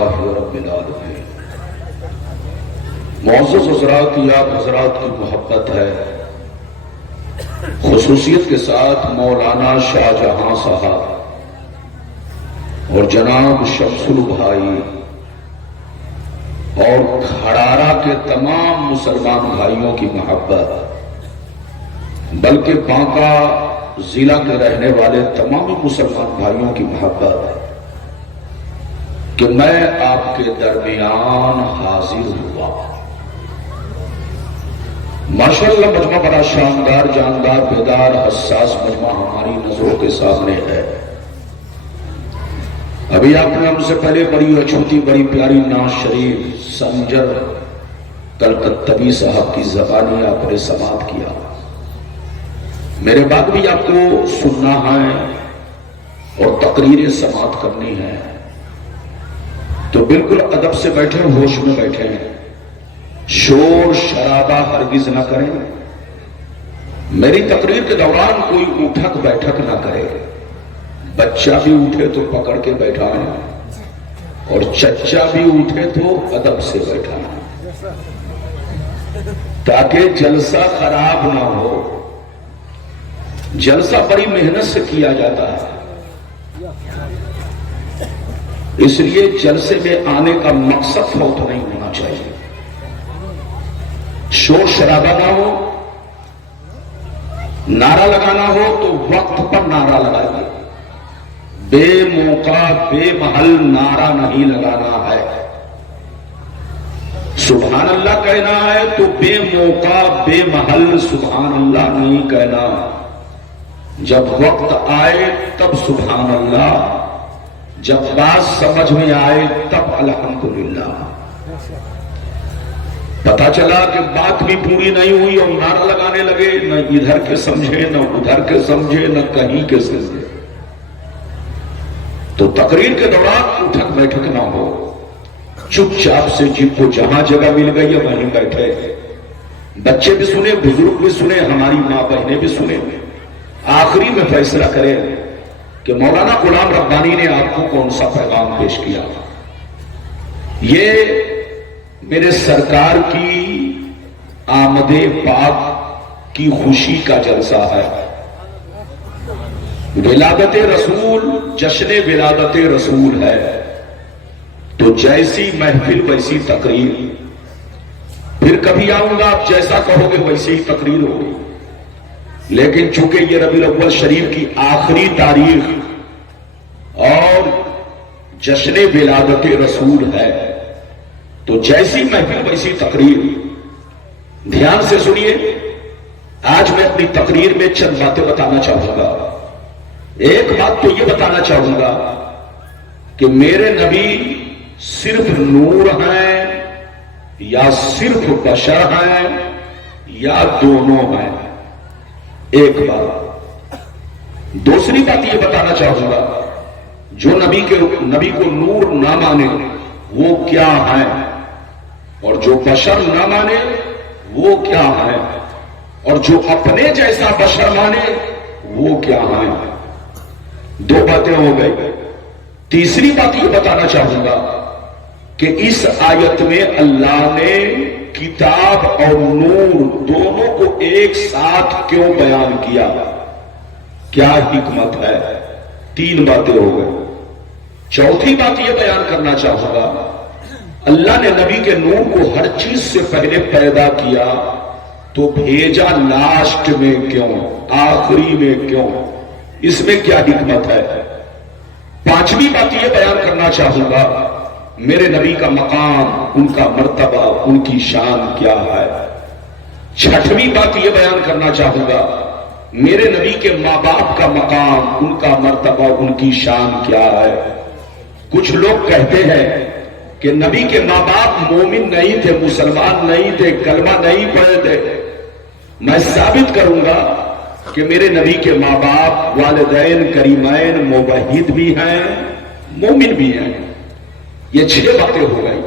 للہ رب العالمین۔ معزز حضرات، یا حضرات کی محبت ہے، خصوصیت کے ساتھ مولانا شاہ جہاں صاحب اور جناب شمسل بھائی اور کھڑارا کے تمام مسلمان بھائیوں کی محبت، بلکہ بانکا ضلع کے رہنے والے تمام مسلمان بھائیوں کی محبت کہ میں آپ کے درمیان حاضر ہوا۔ ماشاءاللہ مجمع بڑا شاندار، جاندار، بیدار، حساس مجمع ہماری نظروں کے سامنے ہے۔ ابھی آپ نے ہم سے پہلے بڑی اچھوتی، بڑی پیاری نعت شریف سنجر کلکتوی صاحب کی زبانی آپ نے سماعت کیا۔ میرے بعد بھی آپ کو سننا ہے اور تقریریں سماعت کرنی ہے، تو بالکل ادب سے بیٹھے، ہوش میں بیٹھے، شور شرابہ ہرگز نہ کریں۔ میری تقریر کے دوران کوئی اٹھک بیٹھک نہ کرے، بچہ بھی اٹھے تو پکڑ کے بیٹھائیں اور چچا بھی اٹھے تو ادب سے بیٹھائیں، تاکہ جلسہ خراب نہ ہو۔ جلسہ بڑی محنت سے کیا جاتا ہے، اس لیے جلسے میں آنے کا مقصد فوت نہیں ہونا چاہیے، شور شرابہ نہ ہو، نعرہ لگانا ہو تو وقت پر نعرہ لگائیے، بے موقع بے محل نعرہ نہیں لگانا ہے۔ سبحان اللہ کہنا ہے تو بے موقع بے محل سبحان اللہ نہیں کہنا، جب وقت آئے تب سبحان اللہ، جب بات سمجھ میں آئے تب الحمدللہ۔ پتا چلا کہ بات بھی پوری نہیں ہوئی اور نعرہ لگانے لگے، نہ ادھر کے سمجھے نہ ادھر کے سمجھے نہ کہیں کے سمجھے، تو تقریر کے دوران اٹھک بیٹھک نہ ہو، چپ چاپ سے جن کو جہاں جگہ مل گئی ہے وہیں بیٹھے، بچے بھی سنے، بزرگ بھی سنے، ہماری ماں بہنیں بھی سنے، آخری میں فیصلہ کرے کہ مولانا غلام ربانی نے آپ کو کون سا پیغام پیش کیا۔ یہ میرے سرکار کی آمد پاک کی خوشی کا جلسہ ہے، ولادت رسول، جشن ولادت رسول ہے، تو جیسی محفل ویسی تقریر، پھر کبھی آؤں گا آپ جیسا کہو گے ویسی ہی تقریر ہوگی، لیکن چونکہ یہ ربیع الاول شریف کی آخری تاریخ اور جشن ولادت رسول ہے، تو جیسی محفل ویسی تقریر۔ دھیان سے سنیے، آج میں اپنی تقریر میں چند باتیں بتانا چاہوں گا۔ ایک بات تو یہ بتانا چاہوں گا کہ میرے نبی صرف نور ہیں یا صرف بشر ہیں یا دونوں ہیں، ایک بات۔ دوسری بات یہ بتانا چاہوں گا، جو نبی کو نور نہ مانے وہ کیا ہیں، اور جو بشر نہ مانے وہ کیا ہیں، اور جو اپنے جیسا بشر مانے وہ کیا ہیں۔ دو باتیں ہو گئی۔ تیسری بات یہ بتانا چاہوں گا کہ اس آیت میں اللہ نے کتاب اور نور دونوں کو ایک ساتھ کیوں بیان کیا، کیا حکمت ہے۔ تین باتیں ہو گئی۔ چوتھی بات یہ بیان کرنا چاہوں گا، اللہ نے نبی کے نور کو ہر چیز سے پہلے پیدا کیا تو بھیجا لاسٹ میں کیوں، آخری میں کیوں، اس میں کیا حکمت ہے۔ پانچویں بات یہ بیان کرنا چاہوں گا، میرے نبی کا مقام، ان کا مرتبہ، ان کی شان کیا ہے۔ چھٹویں بات یہ بیان کرنا چاہوں گا، میرے نبی کے ماں باپ کا مقام، ان کا مرتبہ، ان کی شان کیا ہے۔ کچھ لوگ کہتے ہیں کہ نبی کے ماں باپ مومن نہیں تھے، مسلمان نہیں تھے، کلمہ نہیں پڑھے تھے۔ میں ثابت کروں گا کہ میرے نبی کے ماں باپ والدین کریمین موحد بھی ہیں، مومن بھی ہیں۔ یہ 6 باتیں ہو گئی۔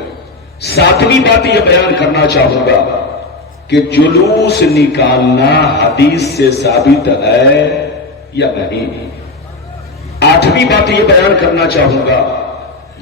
7ویں بات یہ بیان کرنا چاہوں گا کہ جلوس نکالنا حدیث سے ثابت ہے یا نہیں۔ 8ویں بات یہ بیان کرنا چاہوں گا،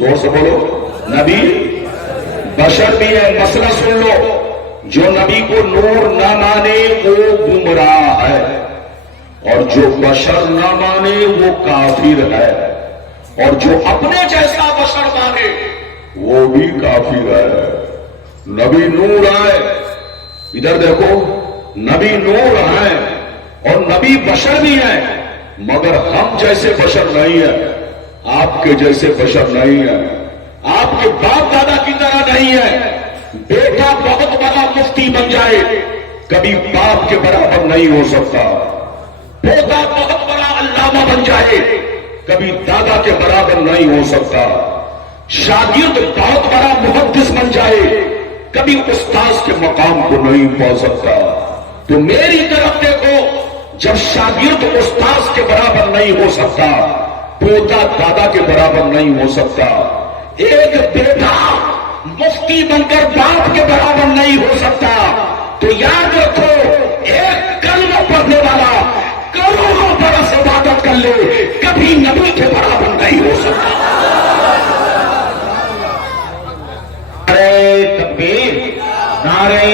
زور سے بولو، نبی بشر بھی ہے. مسئلہ سن لو، جو نبی کو نور نہ مانے وہ گمراہ ہے، اور جو بشر نہ مانے وہ کافر ہے، اور جو اپنے جیسا بشر مانے وہ بھی کافر ہے. نبی نور آئے، ادھر دیکھو، نبی نور آئے اور نبی بشر بھی ہیں، مگر ہم جیسے بشر نہیں ہیں، آپ کے جیسے بشر نہیں ہیں، آپ کے باپ دادا کی طرح نہیں ہے. بیٹا بہت بڑا مفتی بن جائے کبھی باپ کے برابر نہیں ہو سکتا. پوتا بہت بڑا علامہ بن جائے کبھی دادا کے برابر نہیں ہو سکتا. شاگرد بہت بڑا محدث بن جائے کبھی استاذ کے مقام کو نہیں پا سکتا. تو میری طرف دیکھو، جب شاگرد استاذ کے برابر نہیں ہو سکتا، پوتا دادا کے برابر نہیں ہو سکتا، ایک بیٹا مفتی بن کر باپ کے برابر نہیں ہو سکتا، تو یاد رکھو ایک کلمہ پڑھنے والا کروڑوں برس عبادت کر لے کبھی نبی کے برابر نہیں ہو سکتا. نعرے تکبیر، نعرے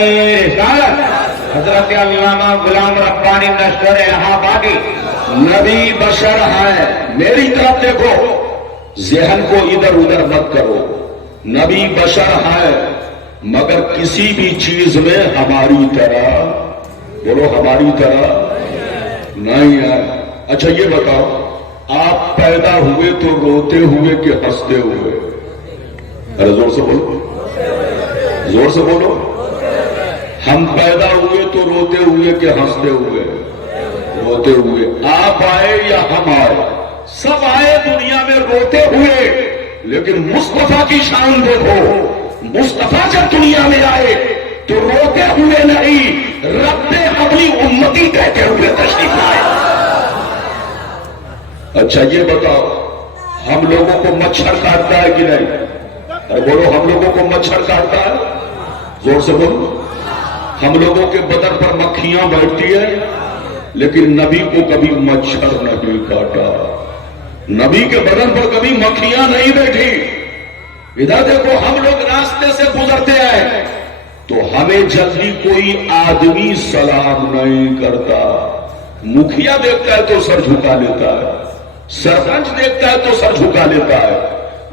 رسالت، حضرت علامہ غلام ربانی نشتر الہ آبادی. نبی بشر ہے. میری طرف دیکھو، ذہن کو ادھر ادھر مت کرو. نبی بشر ہے مگر کسی بھی چیز میں ہماری طرح، بولو ہماری طرح نہیں ہے. اچھا یہ بتاؤ، آپ پیدا ہوئے تو روتے ہوئے کہ ہنستے ہوئے؟ ارے زور سے بولو، زور سے بولو. ہم پیدا ہوئے تو روتے ہوئے کہ ہنستے ہوئے؟ روتے ہوئے. آپ آئے یا ہم آئے؟ سب آئے دنیا میں روتے ہوئے، لیکن مصطفیٰ کی شان دیکھو. مصطفیٰ جب دنیا میں آئے تو روتے ہوئے نہیں، رب اپنی امتی کہتے ہوئے تشریف لائے. اچھا یہ بتاؤ، ہم لوگوں کو مچھر کاٹتا ہے کہ نہیں؟ ارے بولو، ہم لوگوں کو مچھر کاٹتا ہے؟ زور سے بولو. ہم لوگوں کے بدن پر مکھیاں بیٹھتی ہیں، لیکن نبی کو کبھی مچھر نہیں کاٹا. نبی کے بدن پر کبھی مکھیاں نہیں بیٹھی. ادھر دیکھو، ہم لوگ راستے سے گزرتے ہیں تو ہمیں جلدی کوئی آدمی سلام نہیں کرتا. مکھیا دیکھتا ہے تو سر جھکا لیتا ہے، سرپنچ دیکھتا ہے تو سر جھکا لیتا ہے،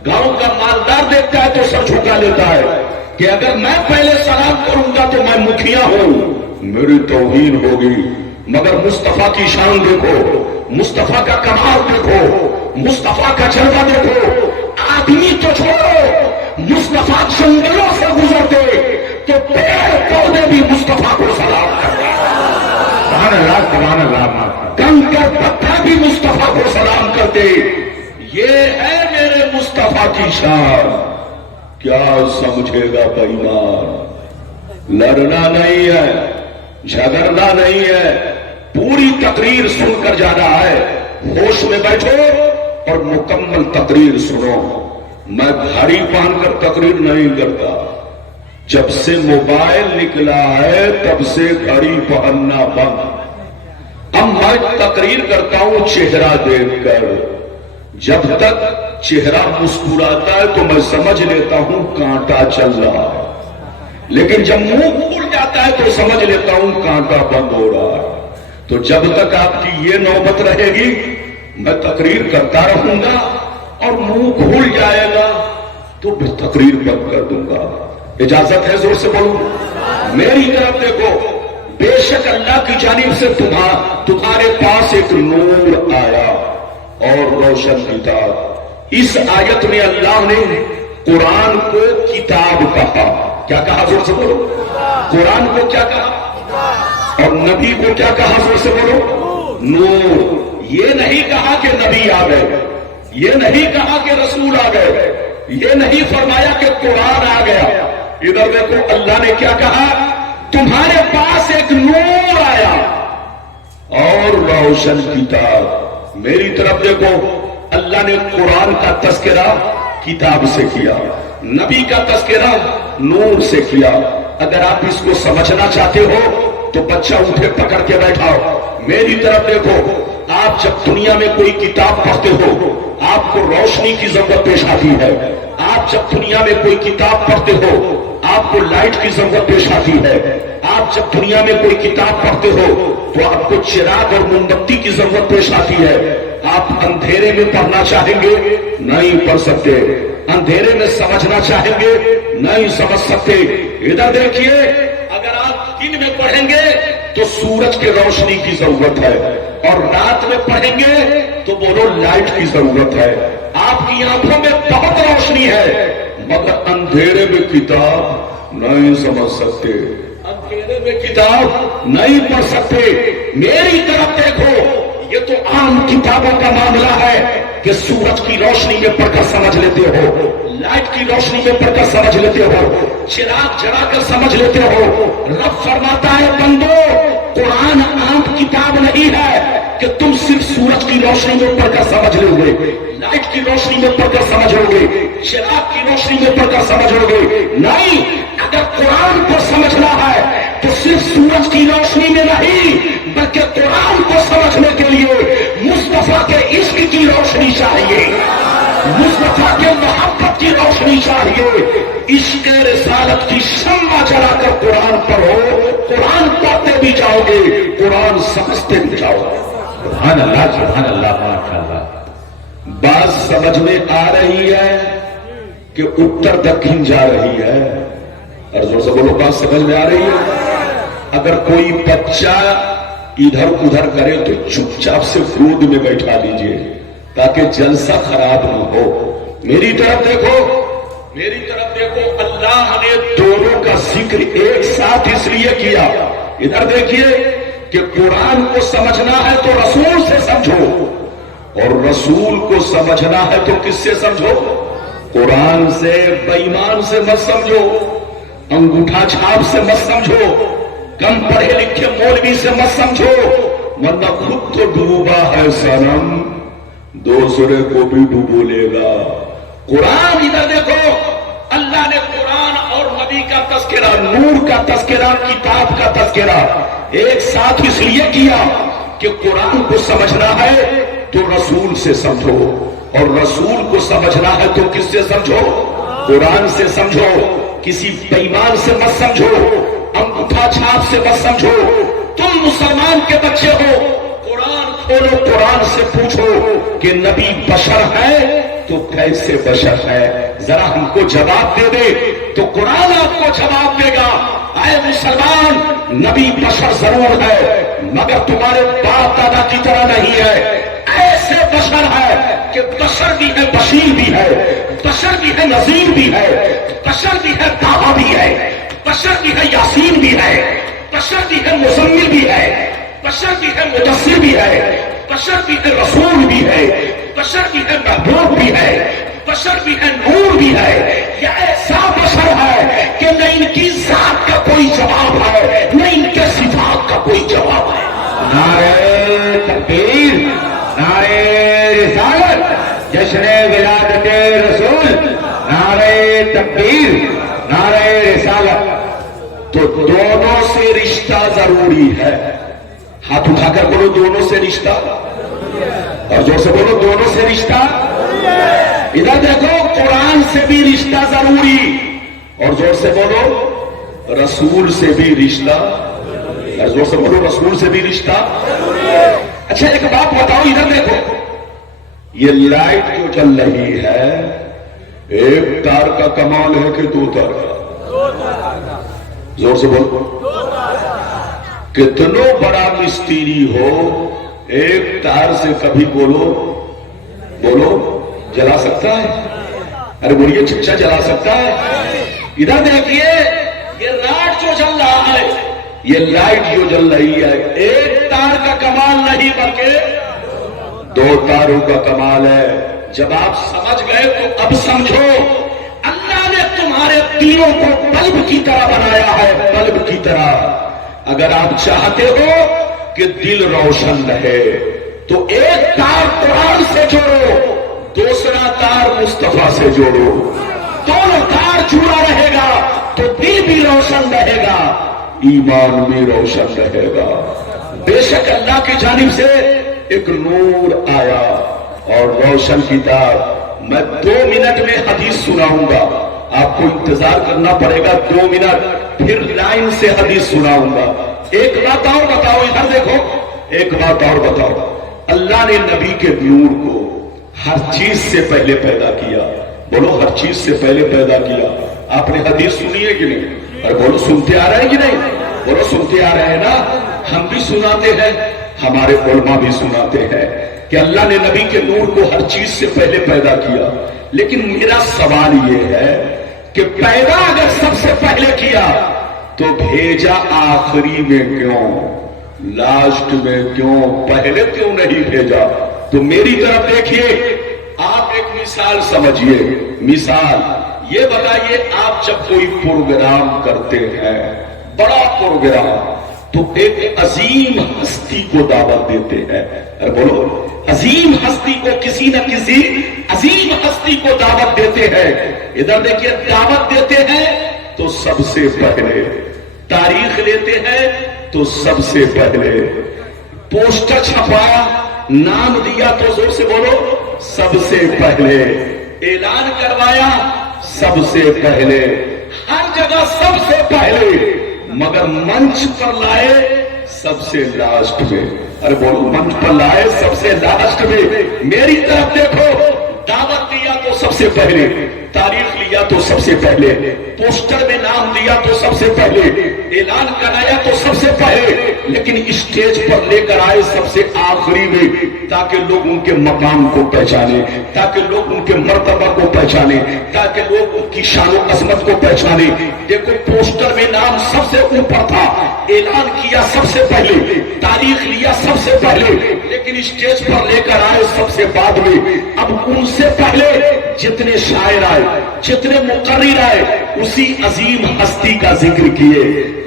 گاؤں کا مالدار دیکھتا ہے تو سر جھکا لیتا ہے کہ اگر میں پہلے سلام کروں گا تو میں مکھیا ہوں، میری توہین ہوگی. مگر مصطفیٰ کی شان دیکھو، مصطفیٰ کا کمال دیکھو، مصطفیٰ کا جلوہ دیکھو. آدمی تو چھوڑو، مصطفیٰ جنگلوں سے گزرتے تو پیڑ پودے بھی مصطفیٰ کو سلام کرتے. سبحان اللہ، سبحان اللہ. کنکر پتھر بھی مصطفیٰ کو سلام کرتے. یہ ہے میرے مصطفیٰ کی شان. کیا سمجھے گا بےایمان؟ لڑنا نہیں ہے، جھگڑنا نہیں ہے. پوری تقریر سن کر جانا ہے. ہوش میں بیٹھو اور مکمل تقریر سنو. میں گھڑی پہن کر تقریر نہیں کرتا. جب سے موبائل نکلا ہے تب سے گھڑی پہننا بند. اب میں تقریر کرتا ہوں چہرہ دیکھ کر. جب تک چہرہ مسکراتا ہے تو میں سمجھ لیتا ہوں کانٹا چل رہا ہے، لیکن جب منہ کھل جاتا ہے تو سمجھ لیتا ہوں کانٹا بند ہو رہا ہے. تو جب تک آپ کی یہ نوبت رہے گی میں تقریر کرتا رہوں گا، اور منہ کھل جائے گا تو بھی تقریر بند کر دوں گا. اجازت ہے؟ زور سے بولوں. میری طرف دیکھو، بے شک اللہ کی جانب سے تمہارے پاس ایک نور آیا اور روشن کتاب. اس آیت میں اللہ نے قرآن کو کتاب کہا. کیا کہا؟ زور سے بولو. قرآن کو کیا کہا؟ اور نبی کو کیا کہا؟ زور سے بولو. نور. یہ نہیں کہا کہ نبی آ گئے، یہ نہیں کہا کہ رسول آ گئے، یہ نہیں فرمایا کہ قرآن آ گیا. ادھر دیکھو، اللہ نے کیا کہا؟ تمہارے پاس ایک نور آیا اور روشن کتاب. میری طرف دیکھو، اللہ نے قرآن کا تذکرہ کتاب سے کیا، نبی کا تذکرہ نور سے کیا. اگر آپ اس کو سمجھنا چاہتے ہو تو بچہ اٹھے پکڑ کے بیٹھاؤ. میری طرف دیکھو، آپ جب دنیا میں کوئی کتاب پڑھتے ہو آپ کو روشنی کی ضرورت پیش آتی ہے. آپ جب دنیا میں کوئی کتاب پڑھتے ہو آپ کو لائٹ کی ضرورت پیش آتی ہے. آپ جب دنیا میں کوئی کتاب پڑھتے ہو تو آپ کو چراغ اور موم بتی کی ضرورت پیش آتی ہے. آپ اندھیرے میں پڑھنا چاہیں گے نہیں پڑھ سکتے. اندھیرے میں سمجھنا چاہیں گے نہیں سمجھ سکتے. ادھر دیکھیے اگر آپ دن میں پڑھیں گے تو سورج کی روشنی کی ضرورت ہے اور رات میں پڑھیں گے تو بولو لائٹ کی ضرورت ہے. آپ کی آنکھوں میں بہت روشنی ہے مگر اندھیرے میں کتاب نہیں سمجھ سکتے. اندھیرے میں کتاب نہیں پڑھ سکتے. میری طرف دیکھو یہ تو عام کتابوں کا معاملہ ہے کہ سورج کی روشنی میں پڑھ کر سمجھ لیتے ہو, لائٹ کی روشنی میں پڑھ کر سمجھ لیتے ہو, چراغ جلا کر سمجھ لیتے ہو. رب فرماتا ہے بندو قرآن عام کتاب نہیں ہے کہ تم صرف سورج کی روشنی میں پڑھ کر سمجھ لو گے, لائٹ کی روشنی میں پڑھ کر سمجھ لو گے, چراغ کی روشنی میں پڑھ کر سمجھ لو گے. نہیں, اگر قرآن کو سمجھنا ہے تو صرف سورج کی روشنی میں نہیں بلکہ قرآن کو سمجھنے کے لیے مصطفیٰ کے عشق کی روشنی چاہیے, مصطفیٰ کے محبت کی روشنی چاہیے. عشق رسالت کی شمع جلا کر قرآن پڑھو, قرآن پڑھتے بھی جاؤ گے, قرآن سمجھتے بھی جاؤ گے. سبحان اللہ سبحان اللہ ماشاء اللہ. بات سمجھ میں آ رہی ہے کہ اتر دکھن جا رہی ہے؟ اور زور سے بولو بات سمجھ میں آ رہی ہے؟ اگر کوئی بچہ ادھر ادھر کرے تو چپ چاپ سے گود میں بیٹھا لیجئے تاکہ جلسہ خراب نہ ہو. میری طرف دیکھو, میری طرف دیکھو. اللہ نے دونوں کا ذکر ایک ساتھ اس لیے کیا. ادھر دیکھیے کہ قرآن کو سمجھنا ہے تو رسول سے سمجھو اور رسول کو سمجھنا ہے تو کس سے سمجھو؟ قرآن سے. بے ایمان سے مت سمجھو, انگوٹھا چھاپ سے مت سمجھو, کم پڑھے لکھے مولوی سے مت سمجھو ورنہ خود تو ڈوبا ہے صنم دوسرے کو بھی ڈوبو لے گا. قرآن ادھر دیکھو, اللہ نے قرآن اور نبی کا تذکرہ, نور کا تذکرہ, کتاب کا تذکرہ ایک ساتھ اس لیے کیا کہ قرآن کو سمجھنا ہے تو رسول سے سمجھو اور رسول کو سمجھنا ہے تو کس سے سمجھو؟ قرآن سے سمجھو. کسی بے ایمان سے مت سمجھو, انگوٹھا چھاپ سے مت سمجھو. تم مسلمان کے بچے ہو, قرآن کھولو, قرآن سے پوچھو کہ نبی بشر ہے تو کیسے بشر ہے, ذرا ہم کو جواب دے دے تو قرآن آپ کو جواب دے گا. اے مسلمان, نبی بشر ضرور ہے مگر تمہارے باپ دادا کی طرح نہیں ہے. ایسے بشر ہے کہ بشر بھی ہے, بشیر بھی ہے, بشر بھی ہے, نذیر بھی ہے, بشر بھی ہے, دعویٰ بھی ہے, بشر بھی ہے, یاسین بھی ہے, بشر بھی ہے, مزمل بھی ہے, بشر بھی ہے, مدثر بھی ہے, بشر بھی ہے, رسول بھی ہے, بشر بھی ہے, محبوب بھی ہے, بشر بھی ہے, نور بھی ہے. یہ ایسا بشر ہے کہ نہ ان کی ذات کا کوئی جواب ہے نہ ان کے صفات کا کوئی جواب ہے. نعرہ تکبیر, نعرہ رسالت, جشن ولادت رسول, نعرہ تکبیر, نعرہ رسالت. تو دونوں سے رشتہ ضروری ہے. ہاتھ اٹھا کر بولو دونوں سے رشتہ, اور زور سے بولو دونوں سے رشتہ. ادھر دیکھو, قرآن سے بھی رشتہ ضروری اور زور سے بولو رسول سے بھی رشتہ, اور زور سے بولو رسول سے بھی رشتہ. اچھا ایک بات بتاؤ, ادھر دیکھو, یہ لائٹ جو چل رہی ہے ایک تار کا کمال ہے کہ دو تار کا؟ زور سے بولو. کتنوں بڑا مستری ہو ایک تار سے کبھی بولو جلا سکتا ہے؟ ارے بولیے چچا جلا سکتا ہے؟ ادھر دیکھیے, یہ لائٹ جو جل رہا ہے, یہ لائٹ جو جل رہی ہے ایک تار کا کمال نہیں بلکہ دو تاروں کا کمال ہے. جب آپ سمجھ گئے تو اب سمجھو, اللہ نے تمہارے دلوں کو بلب کی طرح بنایا ہے, بلب کی طرح. اگر آپ چاہتے ہو کہ دل روشن رہے تو ایک تار قرآن سے جوڑو, دوسرا تار مصطفیٰ سے جوڑو. دونوں تار جڑا رہے گا تو دل بھی روشن رہے گا, ایمان بھی روشن رہے گا. بے شک اللہ کی جانب سے ایک نور آیا اور روشن کتاب. میں 2 منٹ میں حدیث سناؤں گا, آپ کو انتظار کرنا پڑے گا 2 منٹ, پھر لائن سے حدیث سناؤں گا. ایک بات اور بتاؤ, ادھر دیکھو, ایک بات اور بتاؤ. اللہ نے نبی کے نور کو ہر چیز سے پہلے پیدا کیا. بولو, ہر چیز سے پہلے پیدا کیا. آپ نے حدیث سنی ہے کہ نہیں؟ اور بولو, سنتے آ رہے ہیں کہ نہیں؟ بولو, سنتے آ رہے ہیں نا. ہم بھی سناتے ہیں, ہمارے علماء بھی سناتے ہیں کہ اللہ نے نبی کے نور کو ہر چیز سے پہلے پیدا کیا. لیکن میرا سوال یہ ہے کہ پیدا اگر سب سے پہلے کیا تو بھیجا آخری میں کیوں, لاسٹ میں کیوں, پہلے کیوں نہیں بھیجا؟ تو میری طرف دیکھیے, آپ ایک مثال سمجھیے. مثال یہ بتائیے, آپ جب کوئی پروگرام کرتے ہیں, بڑا پروگرام, تو ایک عظیم ہستی کو دعوت دیتے ہیں. بولو, عظیم ہستی کو, کسی نہ کسی عظیم ہستی کو دعوت دیتے ہیں. ادھر دیکھیے, دعوت دیتے ہیں تو سب سے پہلے, تاریخ لیتے ہیں تو سب سے پہلے, پوسٹر چھپایا, نام دیا تو زور سے بولو, سب سے پہلے, اعلان کروایا سب سے پہلے, ہر جگہ سب سے پہلے, مگر منچ پر لائے سب سے لاسٹ میں. ارے بولو, منچ پر لائے سب سے لاسٹ میں. میری طرف دیکھو, دعوت دیا تو سب سے پہلے, تاریخ لیا تو سب سے پہلے, پوسٹر میں نام دیا تو سب سے پہلے, اعلان کرایا تو سب سے پہلے, لیکن اسٹیج پر لے کر آئے سب سے آخری میں, تاکہ لوگ ان کے مقام کو پہچانے, تاکہ لوگ ان کے مرتبہ کو پہچانے, تاکہ لوگ ان کی شان و عظمت کو پہچانے. دیکھو, پوسٹر میں نام سب سے اوپر تھا, اعلان کیا سب سے پہلے, تاریخ لیا سب سے پہلے, لیکن اسٹیج پر لے کر آئے سب سے بعد میں. اب ان سے پہلے جتنے شاعر آئے, جتنے مقرر آئے, اسی عظیم ہستی کا ذکر کیے.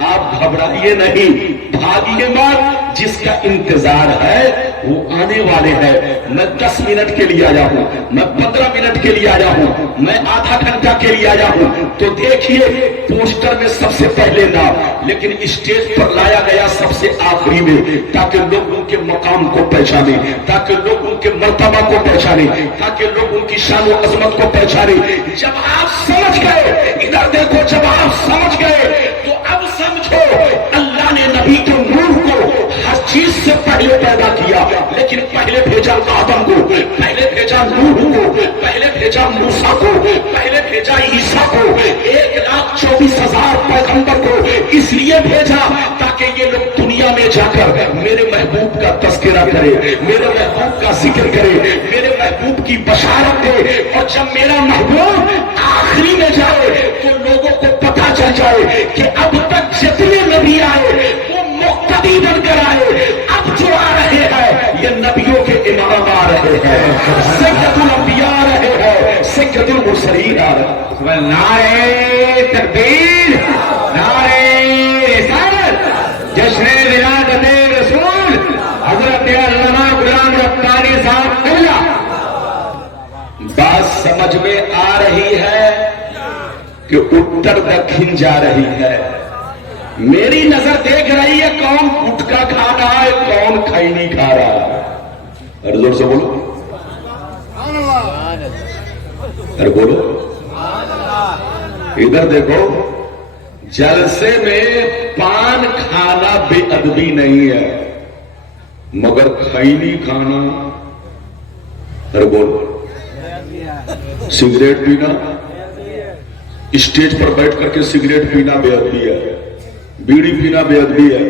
آپ گھبرائیے نہیں, بھاگیے مت, جس کا انتظار ہے وہ آنے والے ہیں. میں 10 منٹ کے لیے آیا ہوں, میں 15 منٹ کے لیے آیا ہوں, میں آدھا گھنٹہ کے لیے آیا ہوں. تو دیکھیے, پوسٹر میں سب سے پہلے نام, لیکن اسٹیج پر لایا گیا سب سے آخری میں, تاکہ لوگ ان کے مقام کو پہچانے, تاکہ لوگ ان کے مرتبہ کو پہچانے, تاکہ لوگ ان کی شان و عظمت کو پہچانے. جب آپ سمجھ گئے, ادھر دیکھو, جب آپ سمجھ گئے تو اب سمجھو, اللہ نے نبی کے نور کو ہر چیز سے پہلے پیدا کیا, لیکن پہلے بھیجا آدم کو, پہلے بھیجا نوح کو, پہلے بھیجا موسیٰ کو, پہلے بھیجا عیسیٰ کو, 1,24,000 پیغمبر کو اس لیے بھیجا تاکہ یہ لوگ دنیا میں جا کر میرے محبوب کا تذکرہ کرے, میرے محبوب کا ذکر کرے, میرے محبوب کی بشارت دے. اور جب میرا محبوب آخری میں جائے تو لوگوں کو پتا چل جائے کہ اب تک جتنے نبی آئے وہ مقتدی بن کر آئے, اب جو آ رہے ہیں یہ نبیوں کے امام آ رہے ہیں, سید الانبیاء آ رہے ہیں, سید المرسلین آ رہے ہیں. نعرے تکبیر, نعرے رسالت, جشن ولادت رسول حضرت علامہ غلام ربانی صاحب قبلہ. بات سمجھ میں آ رہی ہے کہ اتر دکھن جا رہی ہے. میری نظر دیکھ رہی ہے کون گٹکا کھا رہا ہے, کون کھینی کھا رہا ہے. ارے زور سے بولو, ارے بولو. ادھر دیکھو, جلسے میں پان کھانا بے ادبی نہیں ہے, مگر کھینی کھانا, ارے بولو, سگریٹ پینا, اسٹیج پر بیٹھ کر کے سگریٹ پینا بے ادبی ہے, بیڑی پینا بے ادبی ہے,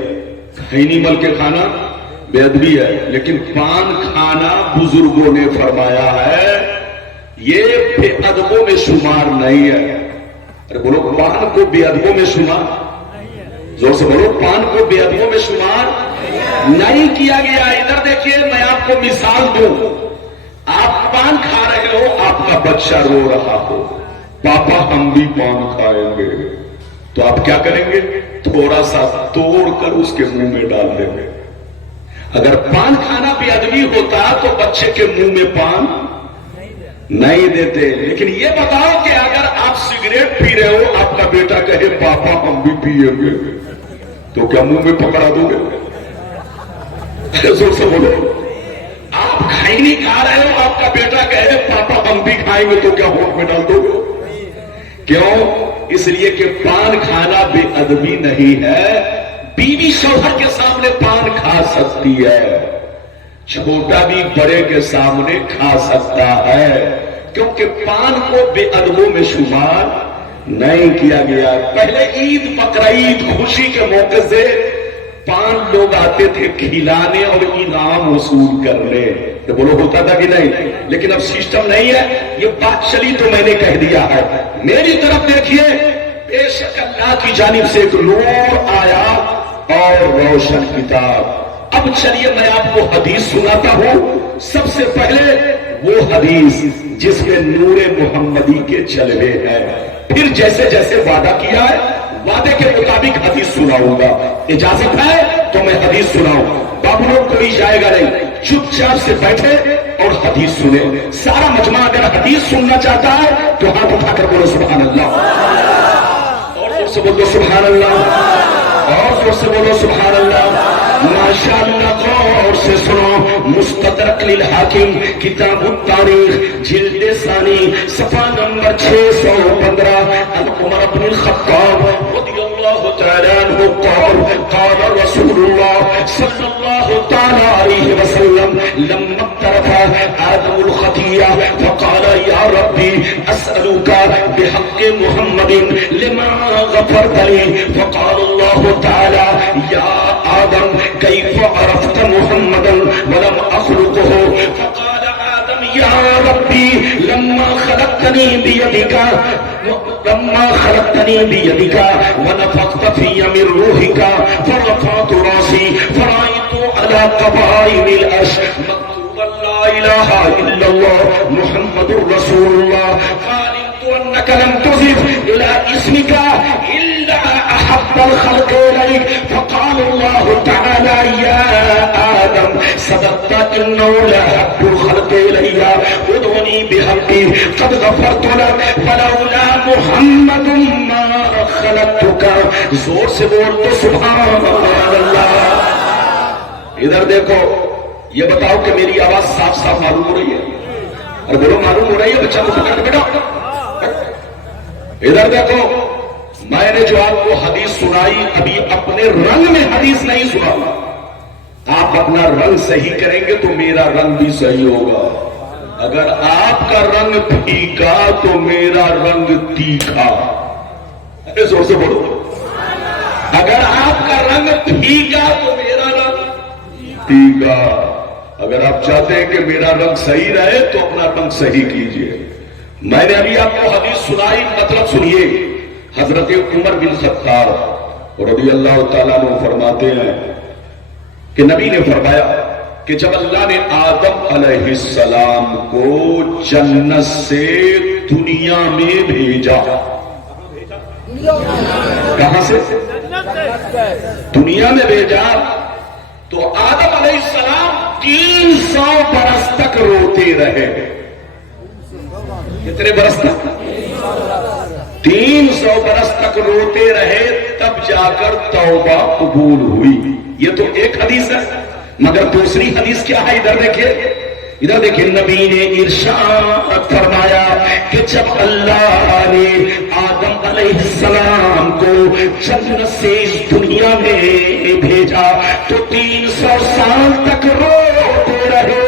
کھینی مل کے کھانا بے ادبی ہے, لیکن پان کھانا بزرگوں نے فرمایا ہے یہ بے ادبوں میں شمار نہیں ہے. ارے بولو, پان کو بے ادبوں میں شمار, زور سے بولو, پان کو بے ادبوں میں شمار نہیں کیا گیا. ادھر دیکھیے, میں آپ کو مثال دوں. آپ پان کھا رہے ہو, آپ کا بچہ رو رہا ہو, پاپا ہم بھی پان کھائیں گے, تو آپ کیا کریں گے؟ تھوڑا سا توڑ کر اس کے منہ میں ڈال دیں گے. اگر پان کھانا بے ادبی ہوتا تو بچے کے منہ میں پان نہیں دیتے. لیکن یہ بتاؤ کہ اگر آپ سگریٹ پی رہے ہو, آپ کا بیٹا کہے پاپا ہم بھی پیئیں گے, تو کیا منہ میں پکڑا دو گے؟ زور سے بولو. آپ کھائی نہیں کھا رہے ہو, آپ کا بیٹا کہے پاپا ہم بھی کھائیں گے, تو کیا ہونٹ میں ڈال دو گے؟ کیوں؟ اس لیے کہ پان کھانا بے ادبی نہیں ہے. بیوی شوہر کے سامنے پان کھا سکتی ہے, چھوٹا بھی بڑے کے سامنے کھا سکتا ہے, کیونکہ پان کو بے ادبوں میں شمار نہیں کیا گیا. پہلے عید بقرعید خوشی کے موقع سے پان لوگ آتے تھے کھلانے اور انعام وصول کرنے, تو بولو ہوتا تھا کہ نہیں؟ لیکن اب سسٹم نہیں ہے. یہ بات چلی تو میں نے کہہ دیا ہے. میری طرف دیکھیے, بے شک اللہ کی جانب سے ایک نور آیا اور روشن کتاب. اب چلیے میں آپ کو حدیث سناتا ہوں. سب سے پہلے وہ حدیث جس میں نور محمدی کے جلوے ہیں, پھر جیسے جیسے وعدہ کیا ہے وعدے کے مطابق حدیث سناؤں گا. اجازت ہے تو میں حدیث سناؤں. بابو لوگ کوئی جائے گا نہیں, چپ چاپ سے بیٹھے اور حدیث سنے. سارا مجمع اگر حدیث سننا چاہتا ہے تو ہاتھ اٹھا کر بولو سبحان اللہ, اور زور سے بولو سبحان اللہ, اور زور سے بولو سبحان اللہ. ماشاء اللہ غور سے سنو. مستدرک للحاکم کتاب التاریخ جلد ثانی صفحہ نمبر 615 عن عمر بن الخطاب رضی اللہ تعالی عنہ قال قال رسول اللہ صلی اللہ تعالی علیہ وسلم لما اقترف آدم الخطیہ فقال یا ربی اسألوك بحق محمد لما غفرت لی فقال اللہ تعالی یا آدم كيف عرفت محمدا ولم أخلقه فقال آدم يا ربي لما خلقتني بيدك ونفخت في من روحك فرفعت راسي فرأيت على قبائل الأرش مكتوبا لا إله إلا الله محمد رسول الله فعلمت أنك لم تضف إلى اسمك إلا أحب الخلق إليك فقال الله تعالى يا آدم صدقت إنه لأحب الخلق إلي ادعوني بحقي قد غفرت لك ولولا محمد ما خلقتك. زور سے بول تو سبحان اللہ. ادھر دیکھو, یہ بتاؤ کہ میری آواز صاف صاف معلوم ہو رہی ہے؟ اور بولو معلوم ہو رہی ہے. بچہ کو پکڑ کے بیٹھا. ادھر دیکھو, میں نے جو آپ کو حدیث سنائی ابھی اپنے رنگ میں حدیث نہیں سنا. آپ اپنا رنگ صحیح کریں گے تو میرا رنگ بھی صحیح ہوگا. اگر آپ کا رنگ پھیکا تو میرا رنگ تیکھا. زور سے بولو. اگر آپ کا رنگ پھیکا تو میرا رنگ تیکھا. اگر آپ چاہتے ہیں کہ میرا رنگ صحیح رہے تو اپنا رنگ صحیح کیجئے. میں نے ابھی آپ کو حدیث سنائی, مطلب سنیے. حضرت عمر بن خطاب رضی اللہ تعالیٰ عنہ فرماتے ہیں کہ نبی نے فرمایا کہ جب اللہ نے آدم علیہ السلام کو جنت سے دنیا میں بھیجا. کہاں سے؟ دنیا میں بھیجا. تو آدم علیہ السلام 300 برس تک روتے رہے. کتنے برس تک؟ 300 برس تک روتے رہے, تب جا کر توبہ قبول ہوئی. یہ تو ایک حدیث ہے, مگر دوسری حدیث کیا ہے؟ ادھر دیکھیے, ادھر دیکھیے. نبی نے ارشاد فرمایا کہ جب اللہ نے آدم علیہ السلام کو جنت سے اس دنیا میں بھیجا تو 300 سال تک روتے رہے,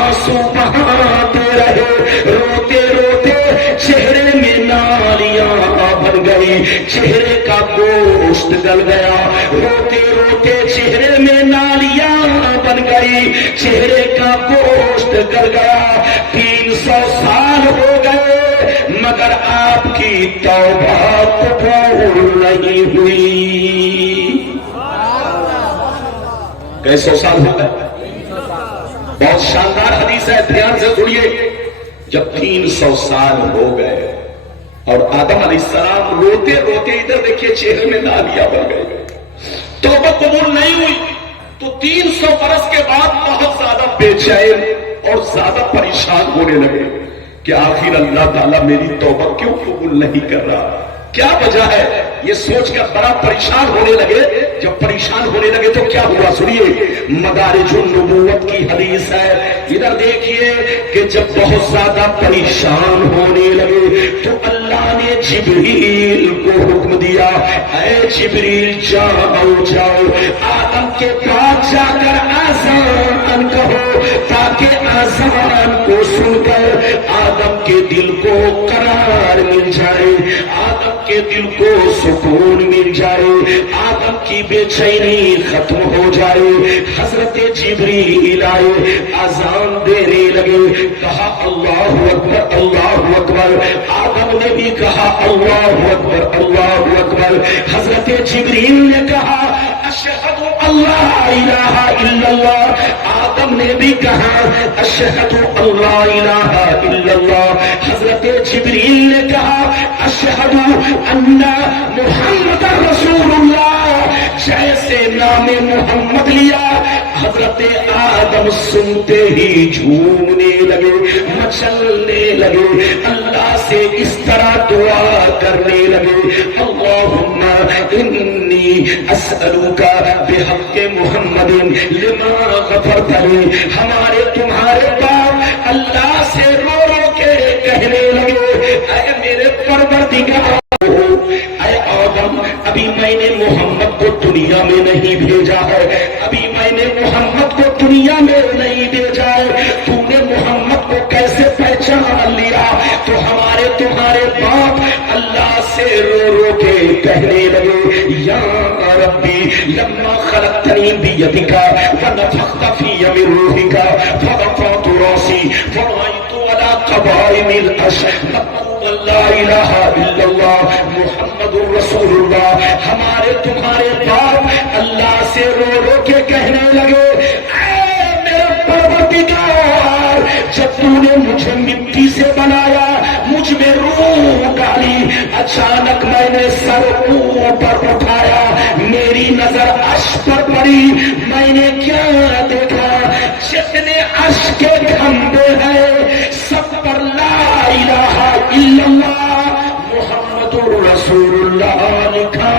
آنسو بہاتے رہے. روتے روتے چہرے میں نالیاں بن گئی, چہرے کا گوشت گل گیا. روتے روتے چہرے میں نالیاں بن گئی, چہرے کا گوشت گل گیا. 300 سال ہو گئے مگر آپ کی توبہ قبول نہیں ہوئی. کیسے سال ہو گئے؟ بہت شاندار حدیث ہے, دھیان سے سنیے. جب 300 سال ہو گئے اور آدم علیہ السلام روتے روتے, ادھر دیکھیے چہرے میں نالیاں بن گئی, توبہ قبول نہیں ہوئی, تو 300 برس کے بعد بہت زیادہ بے چین اور زیادہ پریشان ہونے لگے کہ آخر اللہ تعالیٰ میری توبہ کیوں قبول نہیں کر رہا, کیا وجہ ہے؟ یہ سوچ کر بڑا پریشان ہونے لگے. جب پریشان ہونے لگے تو کیا ہوا سنیے. مدارج النبوت کی حدیث ہے. ادھر دیکھیے کہ جب بہت زیادہ پریشان ہونے لگے تو اللہ نے جبریل کو حکم دیا, اے جبریل جاؤ آدم کے پاس جا کر آذان کہو تاکہ آذان کو سن کر آدم کے دل کو قرار مل جائے, آدم کے دل کو سکون مل جائے, آدم کی بے چینی ختم ہو جائے. حضرت جبریل آئے, اذان دینے لگے, کہا اللہ اکبر اللہ اکبر. آدم نے بھی کہا اللہ اکبر اللہ اکبر. حضرت جبریل نے کہا اشہد اللہ الہ الا اللہ. آدم نے بھی کہا اشہد اللہ الہ الا اللہ. حضرت جبریل نے کہا اشہد ان محمد رسول اللہ. جیسے نام محمد لیا حضرت آدم سنتے ہی جھومنے لگے, مچلنے لگے, اللہ سے اس طرح دعا کرنے لگے, اللہم انی اسألوک بحق محمد لما غفرت لی. ہمارے تمہارے باپ اللہ سے رو رو کے کہنے لگے, اے میرے پروردگار, اے آدم ابھی میں نے محمد کو دنیا میں نہیں بھیجا ہے, ابھی میں نے محمد کو دنیا میں نہیں بھیجا ہے, تو نے محمد کو کیسے پہچان لیا؟ تو ہمارے تمہارے باپ اللہ سے رو رو کے کہنے لگے, یا ربی لما خلقتنی بیدک ونفخت فی من روحک فرفعت راسی فرأیت علی قوائم العرش لا الہ الا اللہ محمد رسول اللہ. ہمارے تمہارے باپ اللہ سے رو رو کے کہنے لگے, اے میرے پروردگار, جب تو نے مجھے مٹی سے بنایا, مجھ میں روح ڈالی, اچانک میں نے سر اوپر اٹھایا, میری نظر عرش پر پڑی, میں نے کیا دیکھا, جتنے عرش کے کھمبے ہیں سب پر لا الہ الا اللہ محمد رسول اللہ لکھا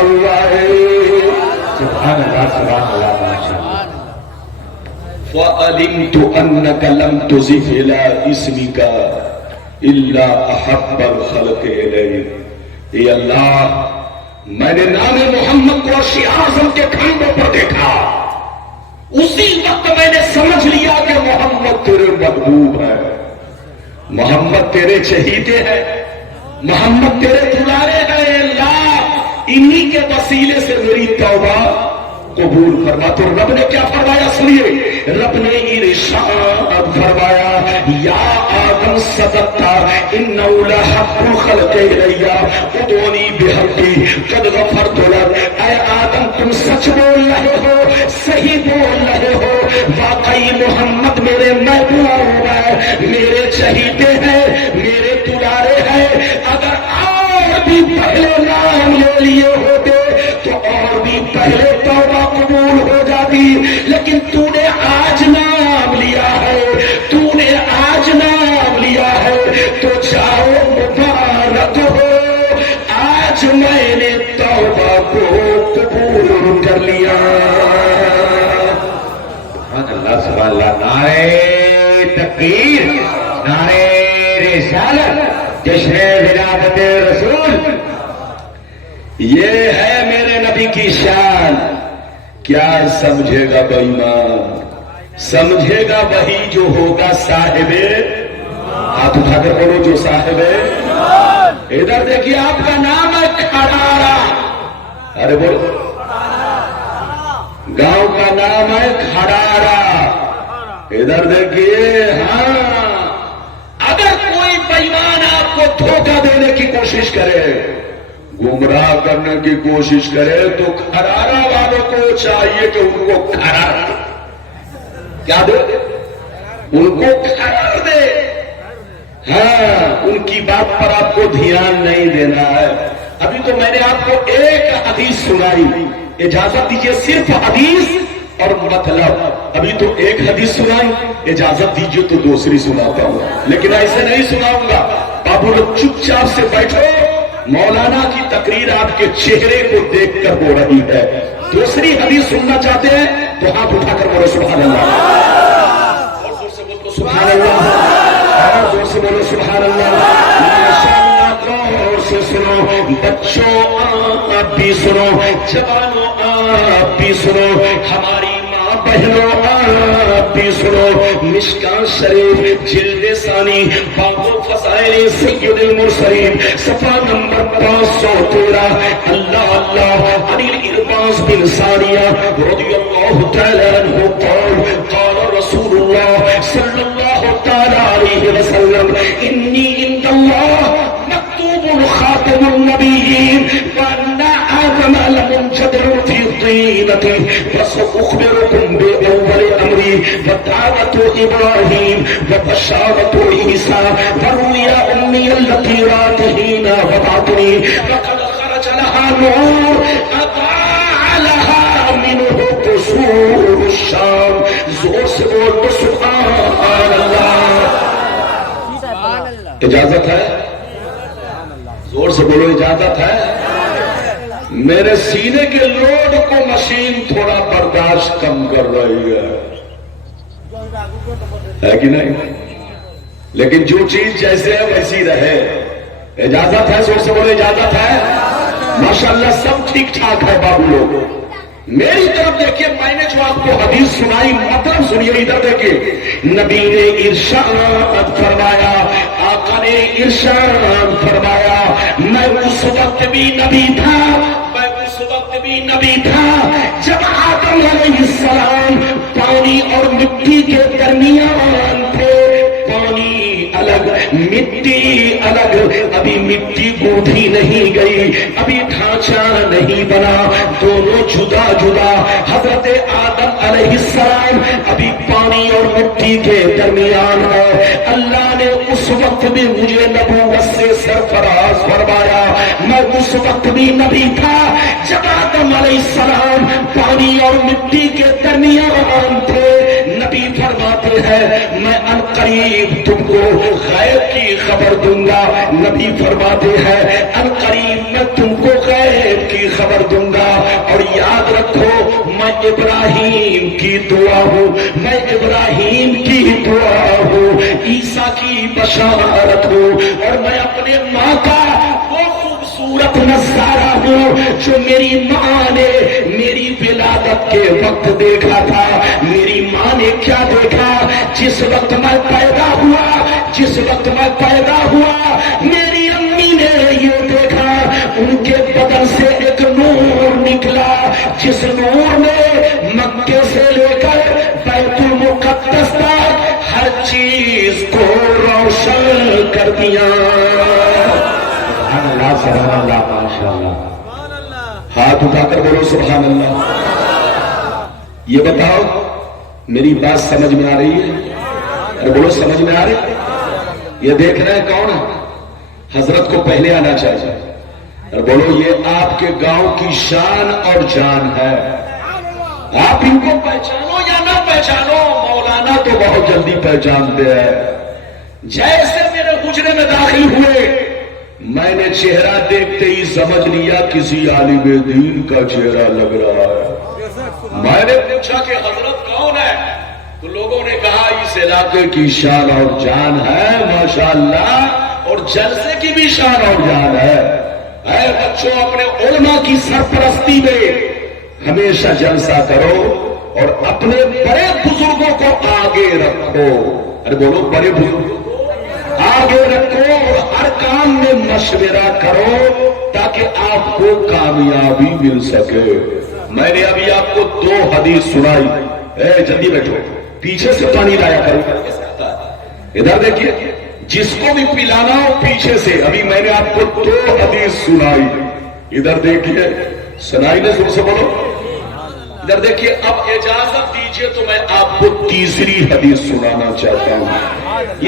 ہوا ہے. سبحان اللہ سبحان اللہ ماشاءاللہ. فعلمت انك لم تضف الى اسمك الا احب الخلق اليك. اے اللہ, میں نے نام محمد کو عرش اعظم کے کھمبوں پر دیکھا, اسی وقت میں نے سمجھ لیا کہ محمد تیرے محبوب ہے, محمد تیرے چہیتے ہیں, محمد تیرے دلارے ہیں. اللہ انہی کے وسیلے سے میری توبہ قبول فرما. تو رب نے کیا فرمایا سنیے, رب نے ارشاد فرمایا, یا آدم صدقتا انہ لحق الخلق الیہ ادعونی بحقی قد غفرت لک. اے آدم تم سچ بول رہے ہو, صحیح بول رہے ہو, واقعی محمد میرے محبوب ہے, میرے چہیتے ہیں, میرے دلارے ہیں. اگر اور بھی پہلے نام لے لیے ہوتے تو اور بھی پہلے توبہ قبول ہو جاتی, لیکن تو نے آج نام لیا ہے, تو نے آج نام لیا ہے, تو جاؤ مبارک ہو, آج میں نے توبہ کو قبول کر لیا. اللہ سبحان اللہ. نعرہ تکبیر, نعرہ رسالت, جشن ولادت رسول. یہ ہے میرے نبی کی شان. کیا سمجھے گا بے ایمان, سمجھے گا وہی جو ہوگا صاحب, ہاتھ اٹھا کر بولو جو صاحب. ادھر دیکھیے آپ کا نام ہے کھڑارا, ارے بولو, گاؤں کا نام ہے کھڑارا. ادھر دیکھیے, ہاں اگر کوئی بے ایمان آپ کو دھوکہ دینے کی کوشش کرے, گمراہ کرنے کی کوشش کرے, تو کھرارا والوں کو چاہیے کہ ان کو کھرار کیا دے, ان کو کھرار دے. ہاں ان کی بات پر آپ کو دھیان نہیں دینا ہے. ابھی تو میں نے آپ کو ایک حدیث سنائی, اجازت دیجیے صرف حدیث اور مطلب. ابھی تو ایک حدیث سنائی, اجازت دیجیے تو دوسری سناتا ہوں, لیکن ایسے نہیں سناؤں گا. بابو لوگ چپ چاپ سے بیٹھو, مولانا کی تقریر آپ کے چہرے کو دیکھ کر ہو رہی ہے. دوسری حدیث سننا چاہتے ہیں تو ہاتھ اٹھا کر بولو سبحان اللہ. اور زور سے بولو سبحان اللہ. اور زور سے بولو سبحان اللہ. ماشاءاللہ غور سے سنو بچوں آپ بھی سنو, جوانوں آپ بھی سنو, ہماری ماں بہنوں آپ بھی سنو. مشکاۃ شریف جلد ثانی باب فضائل سید المرسلین صفحہ نمبر 513. اللہ اللہ عن الارباز بن ساریہ رضی اللہ تعالی عنہ قال قال رسول اللہ صلی اللہ تعالی علیہ وسلم انی عند اللہ مكتوب خاتم النبيين وأن آدم لمنجدر في طينته فسأخبركم بأول أمري ودعوة إبراهيم وبشارة عيسى ورؤيا أمي التي رأت حين وضعتني وقد خرج لها نور أضاع لها منه قصور الشام. زور سے بول سبحان اللہ. اجازت ہے؟ زور سے بولو اجازت ہے؟ میرے سینے کے لوڈ کو مشین تھوڑا برداشت کم کر رہی ہے کہ نہیں؟ لیکن جو چیز جیسے ہے ویسی رہے. اجازت ہے؟ زور سے بولو اجازت ہے؟ ماشاءاللہ سب ٹھیک ٹھاک ہے بابو لوگ. میری طرف دیکھیے, میں نے جو آپ کو حدیث سنائی مطلب سنیے. ادھر دیکھیے, نبی نے ارشاد فرمایا, آقا نے ارشاد فرمایا, میں اس وقت بھی نبی تھا, میں اس وقت بھی نبی تھا جب آدم علیہ السلام پانی اور مٹی کے درمیان تھے. پانی الگ مٹی الگ, ابھی مٹی گوندھی نہیں گئی, ابھی ڈھانچہ نہیں بنا, دونوں جدا جدا. حضرت آدم علیہ السلام ابھی پانی اور مٹی کے درمیان ہے. اللہ نے اس وقت بھی مجھے نبوت سے سرفراز فرمایا. میں اس وقت بھی نبی تھا جب آدم علیہ السلام پانی اور مٹی کے درمیان تھے. نبی فرماتے ہیں میں عنقریب تم کو غیب کی خبر دوں گا. نبی فرماتے ہیں عنقریب میں تم کو غیب کی خبر دوں گا. اور یاد رکھو میں ابراہیم کی دعا ہوں, میں ابراہیم کی دعا ہوں, عیسیٰ کی بشارت ہوں, اور میں اپنے ماں کا وہ خوبصورت نظارہ ہوں جو میری ماں نے میری ولادت کے وقت دیکھا تھا. میری ماں نے کیا دیکھا؟ جس وقت میں پیدا ہوا, جس وقت میں پیدا ہوا میری امی نے یہ دیکھا, ان کے بدن سے ایک نور نکلا, جس نور نے مکے سے لے کر بیت المقدس تک ہر چیز کو روشن کر دیا. سبحان اللہ, سبحان اللہ, ماشاءاللہ. ہاتھ اٹھا کر بولو سبحان اللہ. یہ بتاؤ میری بات سمجھ میں آ رہی ہے؟ ارے بولو سمجھ میں آ رہی ہے؟ یہ دیکھ رہے ہیں کون ہے؟ حضرت کو پہلے آنا چاہیے. اور بولو یہ آپ کے گاؤں کی شان اور جان ہے. آپ ان کو پہچانو یا نہ پہچانو, مولانا تو بہت جلدی پہچانتے ہیں. جیسے میرے حجرے میں داخل ہوئے میں نے چہرہ دیکھتے ہی سمجھ لیا کسی عالم دین کا چہرہ لگ رہا ہے. میں نے پوچھا کہ حضرت کون ہے؟ تو لوگوں نے کہا اس علاقے کی شان اور جان ہے ماشاءاللہ, اور جلسے کی بھی شان اور جان ہے. اے بچوں, اپنے علماء کی سرپرستی میں ہمیشہ جلسہ کرو اور اپنے بڑے بزرگوں کو آگے رکھو. ارے بولو بڑے بزرگوں کو آگے رکھو اور ہر کام میں مشورہ کرو تاکہ آپ کو کامیابی مل سکے. میں نے ابھی آپ کو 2 حدیث سنائی. اے جلدی بیٹھو, پیچھے سے پانی لایا کرو. ادھر دیکھیے, جس کو بھی پلانا ہو پیچھے سے. ابھی میں نے آپ کو 2 حدیث سنائی. ادھر دیکھیے, سنائی نے زور سے بولو. ادھر دیکھیے, اب اجازت دیجئے تو میں آپ کو تیسری حدیث سنانا چاہتا ہوں.